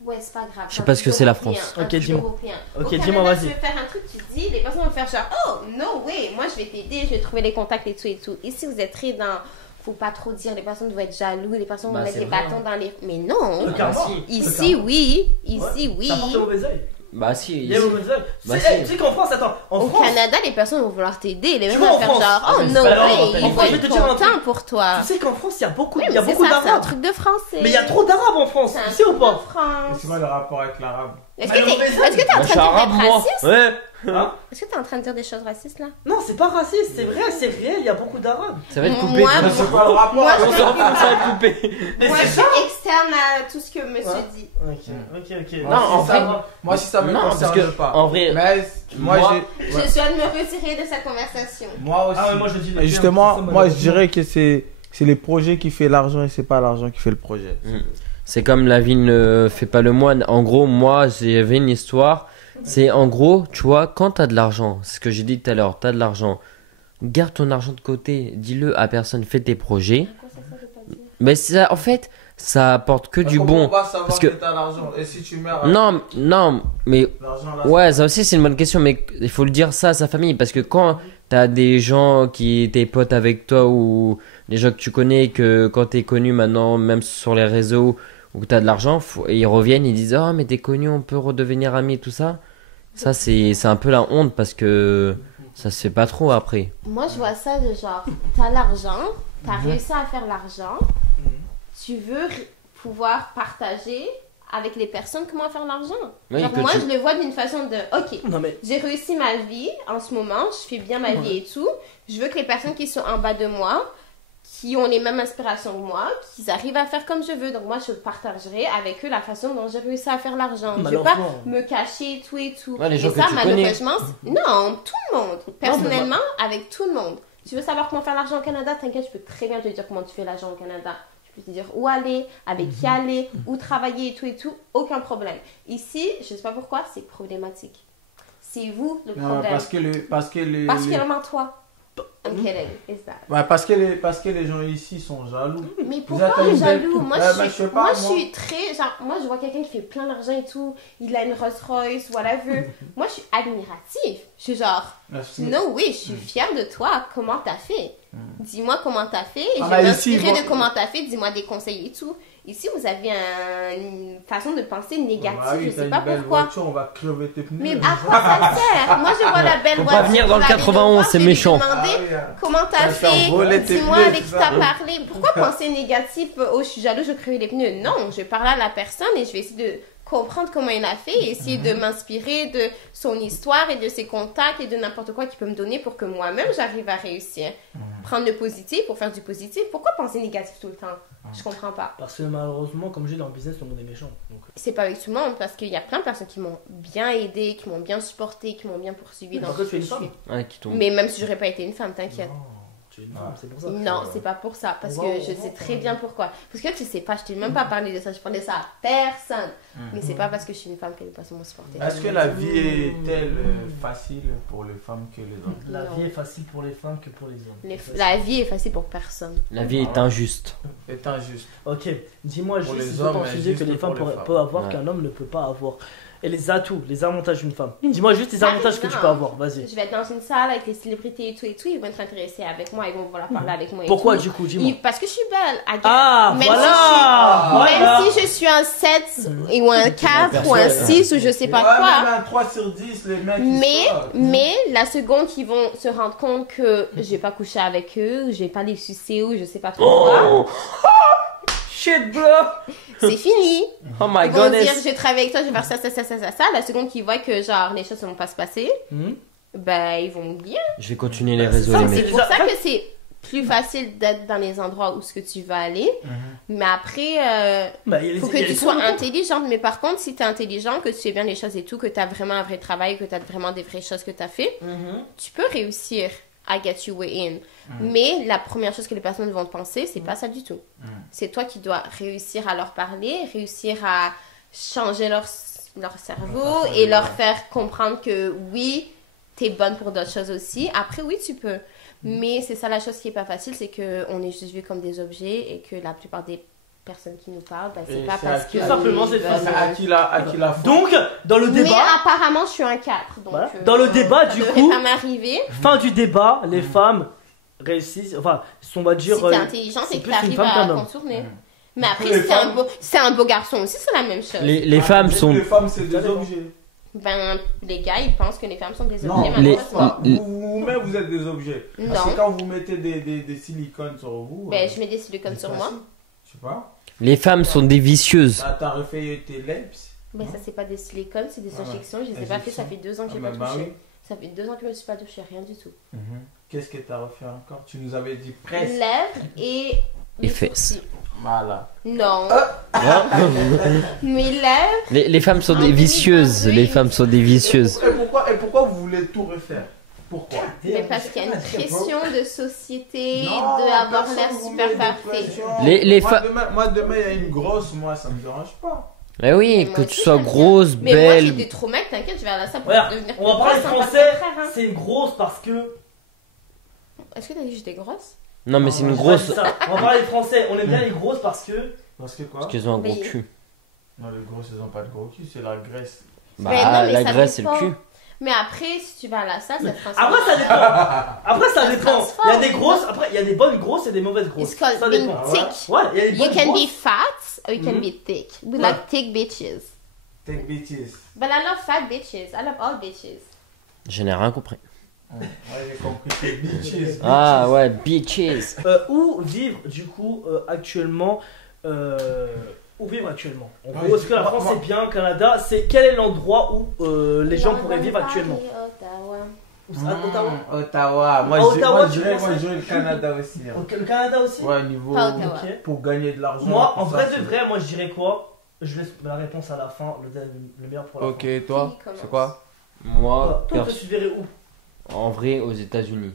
Ouais, c'est pas grave. Je sais pas ce que c'est la France. Ok, dis-moi. Ok, Au dis-moi, Canada, vas-y. Tu veux faire un truc, tu dis, les personnes vont faire genre, oh, no way, moi je vais t'aider, je vais trouver les contacts et tout et tout. Ici, vous êtes très dans, faut pas trop dire, les personnes doivent être jaloux, les personnes vont mettre c'est des vrai, bâtons dans les. Mais non! Carrément. Ici, oui. Ici, oui. Ça porte le mauvais oeil. Bah si. Il y a le mauvais oeil. Bah, Tu sais qu'en France, attends, en Au France. Canada, les personnes vont vouloir t'aider. Les Tu personnes vois, vont en faire France. genre, oh no Bah, alors, way, en ils France, vont je vais être te dire un contents pour toi. Tu sais qu'en France, il y a beaucoup, Oui, il y a mais beaucoup c'est ça, c'est un d'arabes. truc de français. Mais il y a trop d'arabes en France. C'est un Tu sais ou truc pas? de France. C'est quoi le rapport avec l'arabe? Est-ce Mais que le t'es mauvais œil. en Moi, je suis train de arabe, dire moi. d'être raciste? Ouais. Hein? Est-ce que t'es en train de dire des choses racistes là? Non, c'est pas raciste, c'est vrai, c'est réel, il y a beaucoup d'arabes. Ça va être coupé. Moi, tout Mais ça. c'est quoi le rapport? Moi, On s'en fout, ça va être coupé. Mais Moi, c'est je suis ça. externe à tout ce que monsieur Ouais. dit. Ok. Moi, en si ça vrai- me- moi, si ça me Non, parce concerne que, pas. en vrai, Mais moi, moi- j'ai. Je souhaite me retirer de cette conversation. Moi aussi. Ah ouais, moi je dis le Et justement, terme, c'est ça, moi je malheureusement. dirais que c'est les projets qui fait l'argent et c'est pas l'argent qui fait le projet. c'est comme la ville ne fait pas le moine. En gros, moi, j'avais une histoire. C'est en gros, tu vois, quand t'as de l'argent, c'est ce que j'ai dit tout à l'heure, t'as de l'argent, garde ton argent de côté, dis-le à personne, fais tes projets. Mais ça, en fait, ça apporte que du bon. Pas savoir parce que- que t'as l'argent et si tu meurs Non, mais l'argent là. ouais, ça aussi c'est une bonne question, mais il faut le dire ça à sa famille parce que quand t'as des gens qui étaient potes avec toi ou des gens que tu connais, que quand t'es connu maintenant, même sur les réseaux ou que t'as de l'argent, et ils reviennent, ils disent oh mais t'es connu, on peut redevenir amis, tout ça. Ça c'est un peu la honte parce que ça se fait pas trop après. Moi, je vois ça de genre, t'as l'argent, t'as réussi à faire l'argent, tu veux pouvoir partager avec les personnes comment faire l'argent. Oui, Genre, que moi, tu- je le vois d'une façon de, ok, Non mais j'ai réussi ma vie en ce moment, je fais bien ma vie et tout. Je veux que les personnes qui sont en bas de moi, qui ont les mêmes inspirations que moi, qu'ils arrivent à faire comme je veux. Donc moi, je partagerai avec eux la façon dont j'ai réussi à faire l'argent. Je ne vais pas Malheureusement. me cacher et tout. Ouais, les gens et que ça, tu connais. malheureusement, non, tout le monde. Personnellement, avec tout le monde. Tu veux savoir comment faire l'argent au Canada? T'inquiète, je peux très bien te dire comment tu fais l'argent au Canada. Je peux te dire où aller, avec qui aller, où travailler et tout. Aucun problème. Ici, je ne sais pas pourquoi, c'est problématique. C'est vous le Non, problème. Particulièrement toi. I'm kidding. It's bad. Ouais, parce que les gens ici sont jaloux. Mais êtes pourquoi une les belle- jaloux? Moi, Ouais, je bah, suis, je sais pas, moi, moi. je suis très... Genre, moi, je vois quelqu'un qui fait plein d'argent et tout. Il a une Rolls Royce, whatever. Moi, je suis admirative. Je suis genre... No way, je suis fière de toi. Comment t'as fait? Dis-moi comment t'as fait. Et Ah, je bah, vais ici, m'inspirer moi- de comment t'as fait. Dis-moi des conseils et tout. Ici, vous avez une façon de penser négative. Bah oui, je t'as sais une pas belle pourquoi. voiture, on va crever tes pneus. Mais à quoi ça sert? Moi, je vois la belle Faut voiture. pas venir dans le pour aller 91, voir, c'est je vais lui méchant. demander, Ah oui, comment t'as Ça va faire fait? voler tes Dis-moi pneus, avec tout qui ça. t'as parlé. Pourquoi penser négatif? Oh, je suis jaloux, je vais crever les pneus. Non, je vais parler à la personne et je vais essayer de comprendre comment il a fait et essayer de m'inspirer de son histoire et de ses contacts et de n'importe quoi qu'il peut me donner pour que moi-même j'arrive à réussir. Prendre le positif pour faire du positif. Pourquoi penser négatif tout le temps? Je comprends pas. parce que malheureusement, comme je dis dans le business, tout le monde est méchant. Donc, C'est pas avec tout le monde parce qu'il y a plein de personnes qui m'ont bien aidé, qui m'ont bien supporté, qui m'ont bien poursuivi dans parce que ce tu es que une je femme. suis. Ouais, qui tombe. Mais même si j'aurais pas été une femme, t'inquiète. Non, tu es une femme, c'est pour ça. Non, c'est pas pour ça, parce On que va- je on va sais en très parler. bien pourquoi. Parce que tu sais pas, je t'ai même pas parlé de ça, je parlais ça à personne. Mais c'est pas parce que je suis une femme que les personnes m'ont supporté. Est-ce que la vie est-elle facile pour les femmes que les hommes? La Non. vie est facile pour les femmes que pour les hommes. La vie est facile pour personne. La vie est injuste. C'est injuste. Ok, dis-moi Pour juste les les hommes, opportunités juste que les pour femmes les femmes. peuvent avoir Ouais. qu'un homme ne peut pas avoir. Et les atouts, les avantages d'une femme. Dis-moi juste les Par avantages que tu exemple, peux avoir, vas-y. Je vais être dans une salle avec les célébrités et tout, ils vont être intéressés avec moi, ils vont vouloir parler avec moi et Pourquoi tout. du coup, dis-moi. Parce que je suis belle. I guess. Ah, Même si voilà, Même si je suis un 7 ou un 4 ou un 6 ou je sais pas Ouais, quoi. même un 3 sur 10, les mecs. ils sortent. Mais la seconde qu'ils vont se rendre compte que j'ai pas couché avec eux, ou j'ai pas les sucé ou je sais pas trop quoi, Shit, bro! c'est fini. Oh my Ils vont dire, goodness! je vais travailler avec toi, je vais faire ça. La seconde qu'ils voient que genre les choses ne vont pas se passer, Hmm. ben ils vont oublier. Je vais continuer les Bah, c'est réseaux, ça, les c'est- mecs. C'est pour ça que c'est plus facile d'être dans les endroits où ce que tu vas aller. Mais après, Bah, il y a les- faut il y a que tu les sois pour. intelligente. Mais par contre, si tu es intelligent, que tu fais bien les choses et tout, que tu as vraiment un vrai travail, que tu as vraiment des vraies choses que tu as fait, tu peux réussir à get your way in. Mais la première chose que les personnes vont penser, c'est pas ça du tout. C'est toi qui dois réussir à leur parler, réussir à changer leur cerveau et leur faire comprendre que oui, t'es bonne pour d'autres choses aussi, après, oui, tu peux. Mais c'est ça la chose qui est pas facile, c'est qu'on est juste vu comme des objets et que la plupart des personnes qui nous parlent, ben, c'est Et pas c'est parce à que... qui- Simplement, c'est ils facile. veulent- à qui la faute. Donc, dans le Mais débat, apparemment, je suis un 4. Donc, Voilà. Dans le débat, ça du devrait coup- pas m'arriver. fin du débat, les femmes réussissent, enfin, on va dire. Si t'es intelligente c'est et que plus une t'arrives femme à qu'un homme. contourner. Mm. Mais après, les si femmes- c'est un beau garçon aussi, c'est la même chose. Les femmes sont. Les femmes, c'est des Ça dépend. objets. Ben, les gars, ils pensent que les femmes sont des Non, objets, les- malheureusement. Vous-même, vous êtes des objets. Parce Non. que quand vous mettez des silicones sur vous. Ben, je mets des silicones sur moi. Je sais pas. Les femmes sont des vicieuses. T'as refait tes lèvres. Ben, ça, c'est pas des silicones, c'est des Ah ouais. injections. Je les ai pas fait, ça fait 2 ans que j'ai pas Bah touché. oui. Ça fait 2 ans que je me suis pas touché, rien du tout. Qu'est-ce que t'as refait encore? Tu nous avais dit presque. Lèvres et. Et les fesses. sourcils. Voilà. Non. Ah. Mes lèvres. Les femmes sont des vicieuses. Les femmes sont des vicieuses. Et pourquoi vous voulez tout refaire? Pourquoi? Mais parce qu'il y a une pression de société, Non, d'avoir personne l'air vous super met de parfait. pression. Les Moi, fa- demain, il y a une grosse, moi, ça me dérange pas. Eh oui, Mais moi que aussi, tu sois j'aime bien. grosse, Mais moi, j'ai belle. des traumas, t'inquiète, je vais à la salle pour Regarde, devenir on va parler grosse, hein, pas français, le contraire, hein. c'est une grosse parce que. Est-ce que t'as dit que j'étais grosse? Non, mais c'est une j'ai pas grosse. dit ça. On va parler français, on aime bien les grosses parce que. Parce que quoi? Parce qu'elles ont un gros Mais- cul. Non, les grosses, elles ont pas de gros cul, c'est la graisse. Bah, Mais non, mais la ça graisse, c'est le dépend. cul. Mais après, si tu vas à la salle, ça te transforme. Après, ça dépend. Après, ça Ça dépend. transforme. Il y a des grosses, après, il y a des bonnes grosses et des mauvaises grosses. It's called Ça being dépend. thick. Ouais, il y a des You bonnes can be grosses. fat or you can Mhm. be thick. We Ouais. like thick bitches. Take bitches. But I love fat bitches. I love all bitches. Je n'ai rien compris. Ouais, j'ai compris. Take bitches. Ah ouais, bitches. Où vivre du coup actuellement Où vivre actuellement En Ouais, gros, est-ce que la moi- France moi- est bien, Canada c'est quel est l'endroit où les gens pourraient vivre actuellement Ottawa. Où ça, Ottawa Ottawa. Moi, À je Ottawa, tu dirais penses le Canada aussi. hein. Le Canada aussi Ouais, niveau. Pas Ottawa. Ok. Pour gagner de l'argent. Moi, tout en ça, vrai c'est- de vrai, moi je dirais quoi Je laisse la réponse à la fin, le meilleur pour la Ok, fin. toi, Qui commence? c'est quoi? Moi, Toi, tu verrais où en vrai, aux États-Unis.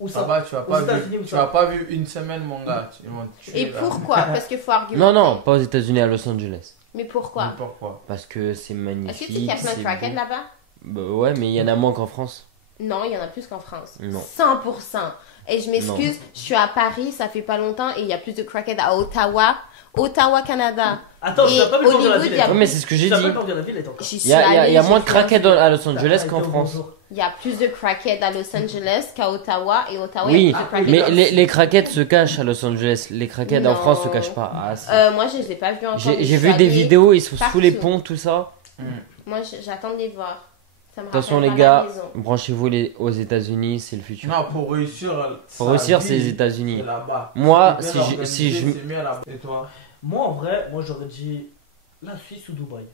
Où Ça ça va, tu vas pas États-Unis ou vu, tu ça vas pas vu une semaine, mon gars. Ils vont te tuer, Et là. pourquoi? Parce qu'il faut argumenter. Non, non, pas aux États-Unis, à Los Angeles. Mais pourquoi? Mais pourquoi? Parce que c'est Est-ce magnifique. que tu sais qu'il y a plein de c'est crackheads beau. là-bas? Bah ouais, mais il y en a moins qu'en France. Non, il y en a plus qu'en France. Non. 100%. Et je m'excuse, je suis à Paris, ça fait pas longtemps, et il y a plus de crackheads à Ottawa. Ottawa, Canada. Attends, je Et n'ai pas vu quand Hollywood, la ville il y a- est Ouais, mais c'est ce que j'ai Je dit. savais pas quand la ville est encore. J'y Il suis y a, allée, moins j'ai de fait craquettes à Los Angeles Ah, qu'en ok, France. bonjour. Il y a plus de crackheads à Los Angeles qu'à Ottawa, et Ottawa, il y Oui, a plus de crackheads. mais aussi. les craquettes se cachent à Los Angeles. Les craquettes en Non. France se cachent pas. Ah, si. Moi, je les ai pas vus encore. mais J'ai je vu suis des allée- vidéos, ils sont sous les partout. ponts, tout ça. Moi, j'attends de les voir. Ça me Attention rappellera les la gars, maison. branchez-vous aux États-Unis, c'est le futur. Non, pour réussir. Pour sa réussir, vie, c'est les États-Unis. c'est là-bas. Moi, C'est si bien je- organisé, si je- c'est mieux là-bas. Et toi? Moi, en vrai, moi j'aurais dit la Suisse ou Dubaï.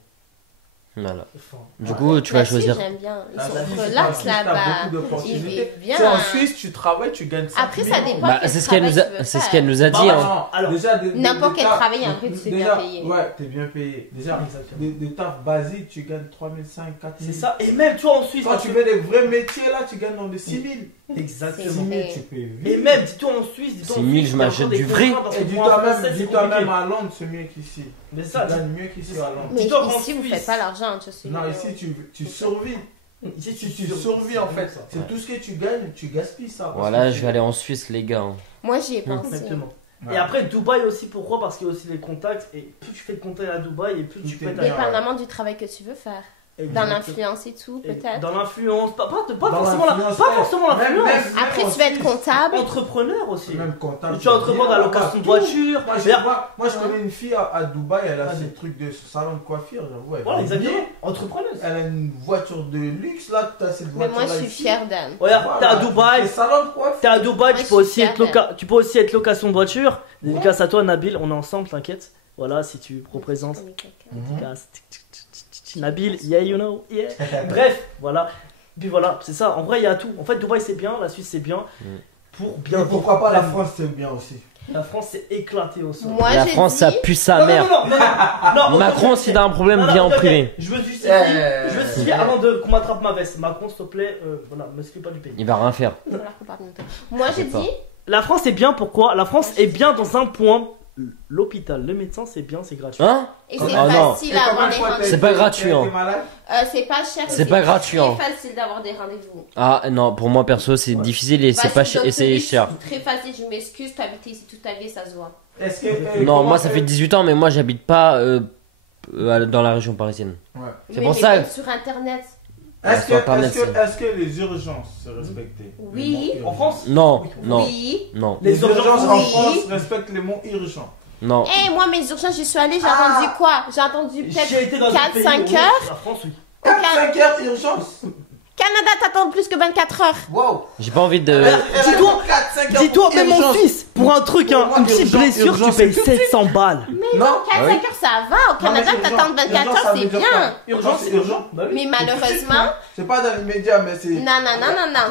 Voilà. Enfin, Du coup, tu vas La Suisse, choisir. j'aime bien. Ils La sont Suisse, relax t'as là-bas. beaucoup d'opportunités. Ils vivent bien. Tu sais, en Suisse, tu travailles, tu gagnes 5 Après, ça dépend. Bah, quel c'est ce qu'elle nous travail tu a, veux c'est ce faire. qu'elle nous a dit. Bah, hein. non, alors, déjà, N'importe quel tafs- travail, en fait, tu es bien déjà, payé. Ouais, t'es bien payé. Déjà, Exactement. des tafs basiques, tu gagnes 3500, 4000. c'est ça. Et même toi en Suisse, Quand tu veux des vrais métiers, là, tu gagnes dans des 6000. Exactement. C'est 6000, vrai. tu peux Et vivre. même, dis-toi en Suisse, dis-toi en 6 000, Suisse, je il y a m'achète encore des du vrai. contrats parce Et que dis-toi pour un Français, même, c'est dis-toi compliqué. même à Londres, c'est mieux qu'ici. Mais Tu ça, gagnes mieux qu'ici à Londres. Mais Dis-toi qu'en ici, vous Suisse- faites pas l'argent, je suis. Non, ici, tu survis. ici, Tu survis en fait. ça. C'est tout ce que tu gagnes, tu gaspilles ça. parce Voilà, que je vais aller en Suisse, les gars. hein. Moi, j'y ai pensé. Exactement. Ouais. Et après, Dubaï aussi, pourquoi Parce qu'il y a aussi les contacts. Et plus tu fais de contacts à Dubaï, et plus tu Tout peux est être bien. Dépendamment du travail que tu veux faire. Dans l'influence et tout, peut-être. Dans l'influence, pas Dans forcément l'influence, pas forcément même- l'influence. même- Après, en tu vas être Suisse, comptable. Entrepreneur aussi. Même comptable. Tu entreprends dans la location de voiture. Moi, Regarde. je connais une fille à Dubaï, elle a Vas-y. ses trucs de salon de coiffure, j'avoue. elle Voilà, est exactement. bien. Entrepreneuse. Elle a une voiture de luxe, là, tu as cette Mais voiture. moi, je suis fière d'elle. Regarde, Voilà, t'es à Dubaï. c'est salon de coiffure. T'es à Dubaï, Moi, tu peux, je aussi suis être fière tu peux aussi être location de voiture. Dédicace à toi, Nabil, on est ensemble, t'inquiète. Voilà, si tu représentes. Dédicace. Nabil, yeah, you know, yeah. Bref, voilà. Puis voilà, c'est ça. En vrai, il y a tout. En fait, Dubaï, c'est bien, la Suisse, c'est bien. Pour bien Et pourquoi pas la vivre. France, c'est bien aussi. La France, c'est éclaté au sol. Moi, La j'ai France, dit- ça pue sa Non, mère. non, non, non, non, non, Macron, ok, s'il a un problème, non, vient en ok, ok. privé. Je veux justifier, avant de qu'on m'attrape ma veste. Macron, s'il te plaît, voilà, me s'occupe pas du pays. Il va rien faire. Il va falloir qu'on parle bientôt. Moi, j'ai D'accord. dit. La France est bien, pourquoi La France est bien dans un point. l'hôpital, le médecin, c'est bien, c'est gratuit. Hein? Et c'est Ah non. facile à avoir des rendez-vous. C'est pas gratuit, hein. C'est pas cher. C'est pas gratuit, hein. C'est très facile d'avoir des rendez-vous. Ah non, pour moi perso, c'est difficile et c'est pas cher et c'est cher. Très facile, je m'excuse, tu habites ici toute ta vie, ça se voit. Est-ce que, Non, moi ça fait 18 ans, mais moi j'habite pas dans la région parisienne. Ouais. C'est pour ça. Même sur internet. Est-ce sur Internet, que les urgences sont respectées? Oui. En France? Non, non, Oui. non, Les urgences en Oui. France respectent les mots urgents. non. Eh, moi, mes urgences, j'y suis allée, j'ai entendu quoi? J'ai entendu J'ai été dans peut-être 4-5 heures. La France, oui. 4-5 heures urgence. Canada, t'attends plus que 24 heures. Wow. J'ai pas envie de. Dis-toi, même mon fils, pour un truc, hein, une petite blessure, tu payes 700 balles. Mais Non. non, 4-5 Ah oui. heures, ça va. Au Canada, t'attends 24 heures, c'est bien. Urgence, c'est urgent. Mais malheureusement, C'est pas dans les médias, mais c'est. non.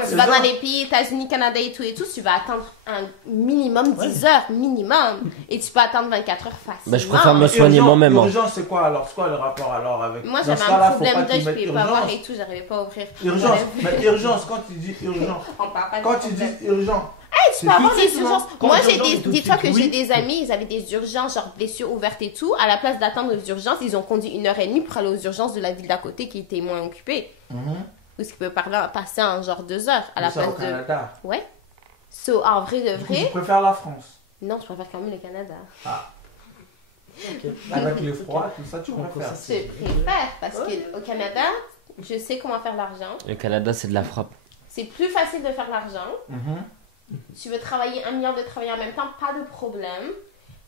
Tu vas dans les pays, États-Unis, Canada et tout, tu vas attendre un minimum 10 heures, minimum. Et tu peux attendre 24 heures facilement. Bah, je préfère me soigner moi-même. hein. Urgence, c'est quoi alors? C'est quoi le rapport alors avec. Moi, Dans j'avais ce cas-là, un faut problème pas qu'ils d'œil, je mettent pouvais pas voir urgence. et tout, j'arrivais pas à ouvrir. Urgence, mais urgence, quand tu dis urgence, On parle pas de quand tu problème. dis urgent, Tu peux avoir des urgences. Quand Moi, les j'ai urgences, des. c'est tout de Dis-toi suite, que j'ai oui. des amis, ils avaient des urgences, genre blessures ouvertes et tout. À la place d'attendre aux urgences, ils ont conduit 1h30 pour aller aux urgences de la ville d'à côté qui était moins occupée. Ou ce qui peut passer en genre 2 heures à la ça au place de. Canada. Ouais. So, en vrai de Du coup, vrai. tu préfères la France. Non, je préfère quand même le Canada. Avec le froid, tout ça, tu Donc, préfères. ça, Je préfère parce qu'au Canada, je sais comment faire l'argent. Le Canada, c'est de la frappe. C'est plus facile de faire l'argent. Tu veux travailler 1 million de travailler en même temps, pas de problème.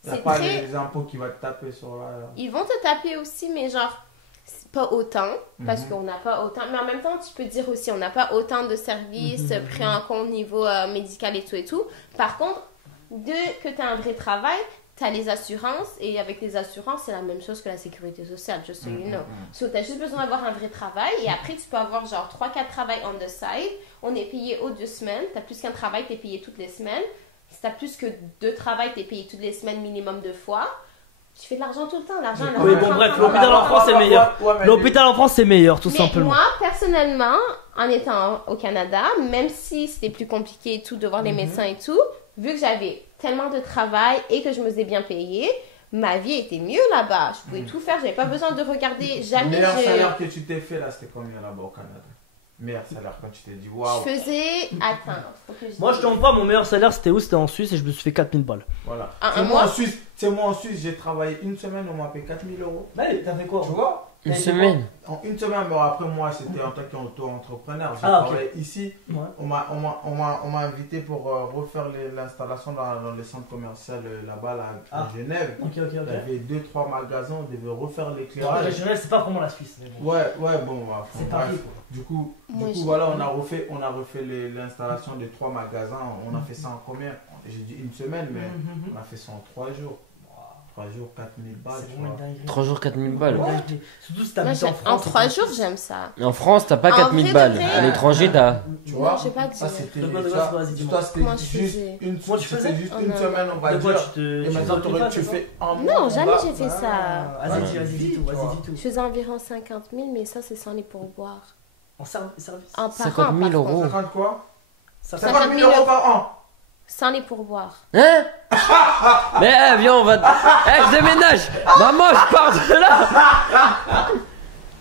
Il n'y a C'est pas très. les impôts qui vont te taper sur la. Ils vont te taper aussi, mais genre, c'est pas autant, parce qu'on n'a pas autant. Mais en même temps, tu peux dire aussi, on n'a pas autant de services pris en compte niveau médical et tout et tout. Par contre, dès que tu as un vrai travail, tu as les assurances, et avec les assurances, c'est la même chose que la sécurité sociale, just so you know. So, tu as juste besoin d'avoir un vrai travail, et après, tu peux avoir genre 3-4 travails on the side. On est payé aux 2 semaines. Tu as plus qu'un travail, tu es payé toutes les semaines. Si tu as plus que 2 travails, tu es payé toutes les semaines, minimum 2 fois. Tu fais de l'argent tout le temps. L'argent, Oui, bon, bref, l'hôpital en France, c'est meilleur. L'hôpital en France, c'est meilleur, tout Mais simplement. moi, personnellement, en étant au Canada, même si c'était plus compliqué et tout, de voir les médecins et tout, vu que j'avais tellement de travail et que je me faisais bien payer, ma vie était mieux là-bas. Je pouvais tout faire, j'avais pas besoin de regarder. Le Jamais meilleur salaire que tu t'es fait là, c'était combien là-bas au Canada? Meilleur salaire quand tu t'es dit waouh. Je faisais. Attends, faut que je Moi, je dise. te montre pas, mon meilleur salaire, c'était où? C'était en Suisse et je me suis fait 4000 balles. Voilà. Un C'est mois? moi en Suisse, j'ai travaillé une semaine, on m'a payé 4000 euros. Mais t'as fait quoi? Tu vois? Une semaine. En une semaine, mais après moi, c'était en tant qu'auto-entrepreneur. J'ai Ah, ok. travaillé ici. Ouais. On m'a invité pour refaire l'installation dans le centre commercial là-bas là, à Genève. Ok, Il y avait 2-3 magasins, on devait refaire l'éclairage. Régional, c'est pas vraiment la Suisse. Mais bon. Ouais, bon, bah, C'est bref. Paris, quoi. Du coup, Moi, j'ai- voilà, on a refait l'installation de 3 magasins. On a fait ça en combien? J'ai dit une semaine, mais on a fait ça en 3 jours. 3 jours, 4000 balles. C'est tu vraiment une vois. dinguerie. 3 jours, 4000 balles. Ouais. Surtout si Moi, t'habites en France. en 3 jours, j'aime ça. Et en France, t'as pas En 4000 vrai de balles. vrai. À l'étranger, t'as. Tu Non, vois? je vais pas dire. Ça, c'était. De quoi, ça, vas-y, dis-moi. toi, c'était Comment je juste faisais? une Moi, tu faisais juste Oh une non. semaine, on va De quoi dire. tu te. Et tu maintenant, fais tu ça, fais un mois. Non, jamais là. j'ai fait ça. Vas-y, Ouais. dis tout, vas-y, dis tout. Je faisais environ 50 000, mais ça, c'est sans les pourboires. En service. En par 50 000 an, par euros. contre. 50 quoi? Ça 50 000 euros par an. Sans les pourboires. Hein? Mais viens, on va. Je déménage! Maman, je pars de là!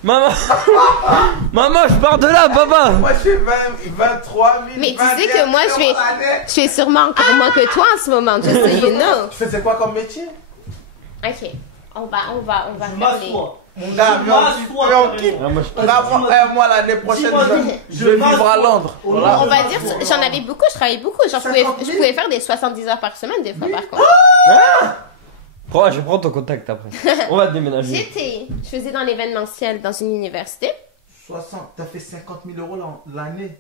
Maman! Maman, je pars de là, papa! Moi, je fais 23 000. Mais tu sais que moi, je fais sûrement encore moins que toi en ce moment, just so you know. Tu faisais quoi comme métier? Ok, on va Je faire les... m'assois. Mon gars, mais on quitte. Ah, moi, je- Moi, l'année prochaine, Dis-moi, je vais vivre à Londres. Voilà. On va dire, j'en avais beaucoup, je travaillais beaucoup. Genre, 50 000. je pouvais faire des 70 heures par semaine, des fois, par contre. Je vais prendre ton contact après. On va déménager. Je faisais dans l'événementiel dans une université. 60, t'as fait 50 000 euros l'année.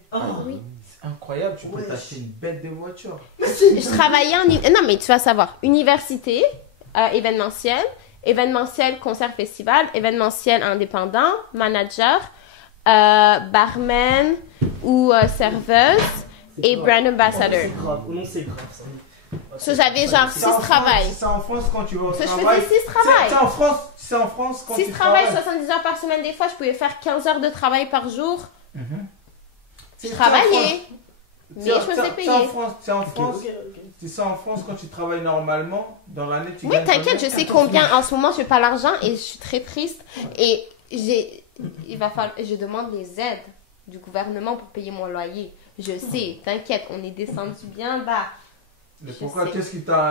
Oui. C'est incroyable, tu peux t'acheter une bête de voiture. Je travaillais en... Non, mais tu vas savoir. Université, événementiel, concert, festival, événementiel indépendant, manager, barman ou serveuse et brand ambassador. C'est grave. Non, c'est grave ça. So, j'avais genre 6 travails. C'est en France quand tu vas au So, je travail. faisais 6 travails. C'est en France quand 6 tu travails, travailles. 70 heures par semaine, des fois, je pouvais faire 15 heures de travail par jour. Je C'est en travaillais, France. mais je me faisais C'est en payer. France, c'est en France. Ok. Tu sais, en France, quand tu travailles normalement, dans l'année, tu Oui, gagnes t'inquiète, je combien? sais combien. En ce moment, je n'ai pas l'argent et je suis très triste. Et je demande les aides du gouvernement pour payer mon loyer. Je sais, t'inquiète, on est descendu bien bas. Mais Je pourquoi? sais. Qu'est-ce qui t'a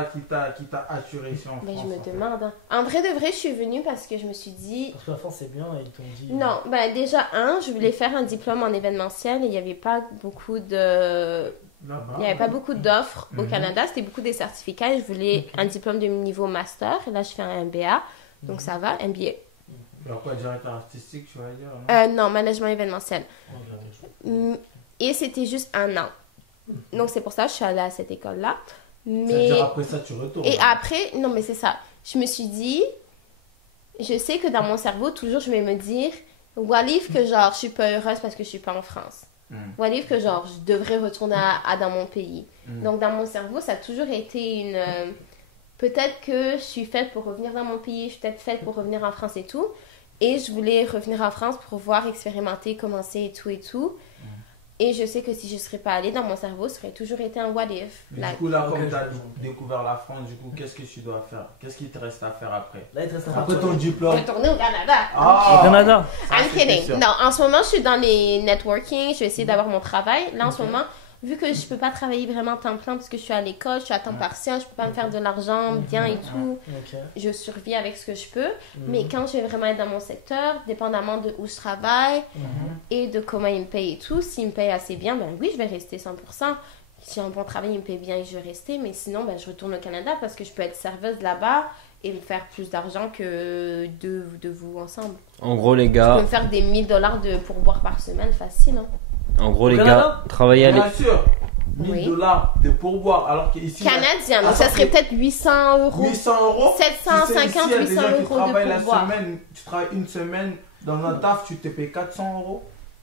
attiré ici en Mais France? je me en fait? demande. Hein. En vrai de vrai, je suis venue parce que je me suis dit... Parce que la France c'est bien et ils t'ont dit. Non, ben déjà, je voulais faire un diplôme en événementiel et il n'y avait pas beaucoup de... Là-bas. Il n'y avait pas beaucoup d'offres au Mhm. Canada, c'était beaucoup des certificats et je voulais un diplôme de niveau master. Et là, je fais un MBA, donc ça va, MBA. Alors quoi, directeur artistique, tu vas dire? Non, management événementiel. Et c'était juste 1 an. Donc c'est pour ça que je suis allée à cette école-là. Ça veut Mais... dire après ça, tu retournes. Et après, non mais c'est ça. Je me suis dit, je sais que dans mon cerveau, toujours je vais me dire, what if que genre je suis pas heureuse parce que je suis pas en France. What if que genre je devrais retourner dans mon pays. Donc dans mon cerveau, ça a toujours été une... peut-être que je suis faite pour revenir dans mon pays, je suis peut-être faite pour revenir en France et tout. Et je voulais revenir en France pour pouvoir expérimenter, commencer et tout et tout. Et je sais que si je ne serais pas allée dans mon cerveau, ça aurait toujours été un what if. Mais Like, du coup, là, comme Ok, tu as je comprends. découvert la France, du coup, qu'est-ce que tu dois faire? Qu'est-ce qu'il te reste à faire après? Là il te reste un Après ton diplôme. retourner au Canada. Ah, Au Canada. ça, I'm c'était kidding. sûr. Non, en ce moment, je suis dans les networking. Je vais essayer d'avoir mon travail. Là, en ce moment, vu que je peux pas travailler vraiment temps plein parce que je suis à l'école, je suis à temps partiel, je peux pas me faire de l'argent bien et tout. Ok. Je survis avec ce que je peux. Mais quand je vais vraiment être dans mon secteur, dépendamment de où je travaille et de comment ils me payent et tout, s'ils me payent assez bien, ben oui, je vais rester 100%. Si j'ai un bon travail, ils me payent bien et je vais rester. Mais sinon, ben, je retourne au Canada parce que je peux être serveuse là-bas et me faire plus d'argent que de vous ensemble. En gros, les Je peux gars, me faire des 1000 $ de pourboire par semaine, facile. Hein. en gros, les Canada gars, travailler à Bien sûr, 1000 Oui. dollars de pourboire, alors qu'ici, Canadien, donc Ah, ça ça serait fait peut-être 800 €. 800 euros. 750, Tu sais, ici, il y a des 800 gens qui € travaillent de la pourboire. semaine, tu travailles une semaine dans un taf, tu te payes 400 euros.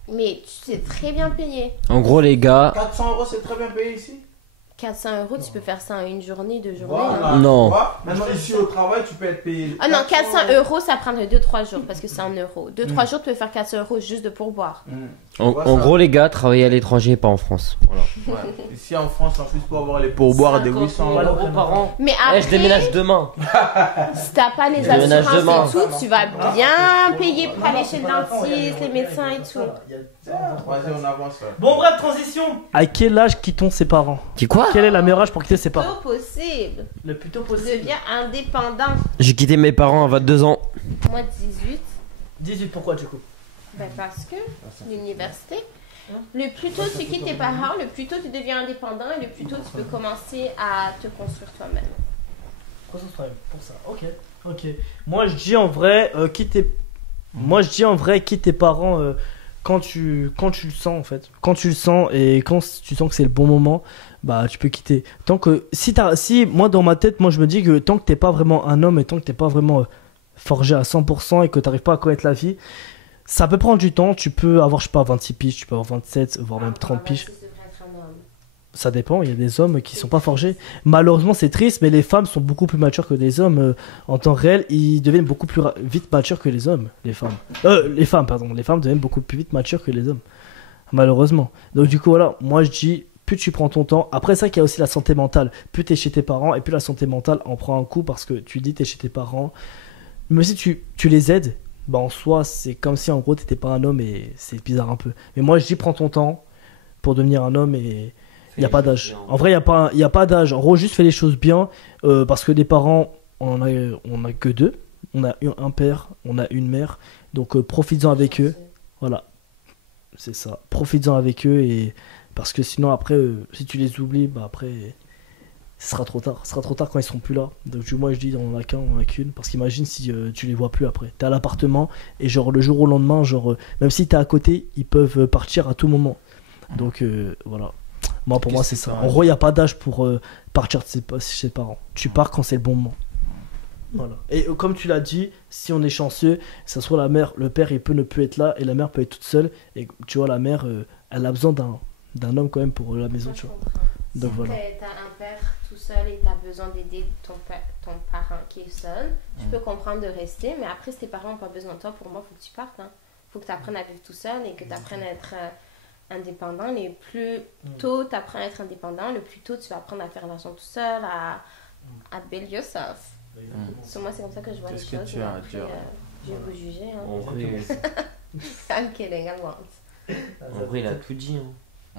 Mais c'est très bien payé. En gros, les gars, 400 euros, c'est très bien payé ici. 400 € tu peux faire ça en une journée, 2 journées. Voilà. hein. Non. Tu vois, maintenant, ici au travail, tu peux être payé. Ah non, 400 €, ça prendrait 2-3 jours parce que c'est en euros. 2-3 jours, tu peux faire 400 € juste de pourboire. en gros, les gars, travailler à l'étranger, pas en France. Voilà. Ouais. Ici en France, en plus, pour avoir les pourboires de 800 Voilà. euros. par an. Mais Eh, après, je déménage demain. si t'as pas les Je déménage demain. assurances et tout, tu vas bien payer pour aller chez le dentiste, les médecins et tout. Vas-y, on avance. Bon bref, transition. À quel âge quittons ses parents? Tu quoi? Quel est le meilleur âge pour quitter ses parents? Tout possible. Le plus tôt possible. Deviens indépendant. J'ai quitté mes parents à 22 ans. Moi, 18. 18, pourquoi du coup? Ben parce que l'université. Le plus tôt tu quittes tes parents, le plus tôt tu deviens indépendant et le plus tôt tu peux commencer à te construire toi-même. Pour ça, ok. Moi je dis en vrai, Moi je dis en vrai, quitte tes parents quand tu le sens en fait. Quand tu le sens et quand tu sens que c'est le bon moment, bah tu peux quitter. Tant que si moi dans ma tête, moi je me dis que tant que t'es pas vraiment un homme et tant que t'es pas vraiment forgé à 100% et que t'arrives pas à connaître la vie, ça peut prendre du temps. Tu peux avoir, je sais pas, 26 piges, tu peux avoir 27, voire même 30 piges. Ça dépend, il y a des hommes qui sont pas forgés. Malheureusement, c'est triste, mais les femmes sont beaucoup plus matures que les hommes. En temps réel, ils deviennent beaucoup plus vite matures que les hommes, les femmes. Les femmes, pardon. Les femmes deviennent beaucoup plus vite matures que les hommes. Malheureusement. Donc du coup, voilà, moi je dis, plus tu prends ton temps. Après ça, qu'il y a aussi la santé mentale. Plus t'es chez tes parents, et plus la santé mentale en prend un coup, parce que tu dis t'es chez tes parents. Mais si tu les aides, bah en soi, c'est comme si en gros t'étais pas un homme, et c'est bizarre un peu. Mais moi je dis, prends ton temps pour devenir un homme, et... Il n'y a pas d'âge. En vrai, il y a pas d'âge. En gros, juste fais les choses bien. Parce que les parents, on a que deux. On a un père, on a une mère. Donc, profites-en avec eux. Voilà. C'est ça. Profites-en avec eux. Et... Parce que sinon, après, si tu les oublies, bah après, ce sera trop tard. Ce sera trop tard quand ils seront plus là. Donc, moi, je dis, on en a qu'un, on en a qu'une. Parce qu'imagine si tu les vois plus après. T'es à l'appartement. Et genre, le jour au lendemain, même si t'es à côté, ils peuvent partir à tout moment. Donc, voilà. Moi, pour moi, c'est ça. En gros, il n'y a pas d'âge pour partir de chez ses parents. Tu pars quand c'est le bon moment. Voilà. Et comme tu l'as dit, si on est chanceux, ça soit la mère, le père, il peut ne plus être là et la mère peut être toute seule. Et tu vois, la mère, elle a besoin d'un homme quand même pour la maison, tu vois. Donc si voilà. t'as un père tout seul et t'as besoin d'aider ton parent qui est seul, tu peux comprendre de rester. Mais après, si tes parents n'ont pas besoin de toi, pour moi, il faut que tu partes. Faut que tu apprennes à vivre tout seul et que tu apprennes à être indépendant, les plus tôt tu apprends à être indépendant, le plus tôt tu vas apprendre à faire l'argent tout seul, à build yourself. Sur moi, c'est comme ça que je vois les Qu'est-ce que choses. tu as à Après, dire? je vais vous juger. Hein. En vrai, I'm kidding, I won't. en vrai, il a tout dit. Hein.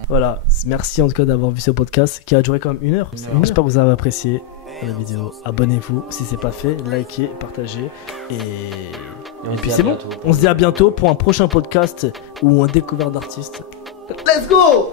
Voilà, merci en tout cas d'avoir vu ce podcast qui a duré quand même 1 heure. J'espère que vous avez apprécié la vidéo. Abonnez-vous si c'est pas fait, likez, partagez et on se puis dit à c'est bon. bientôt. On se dit à bientôt pour un prochain podcast ou un découvert d'artistes. Let's go!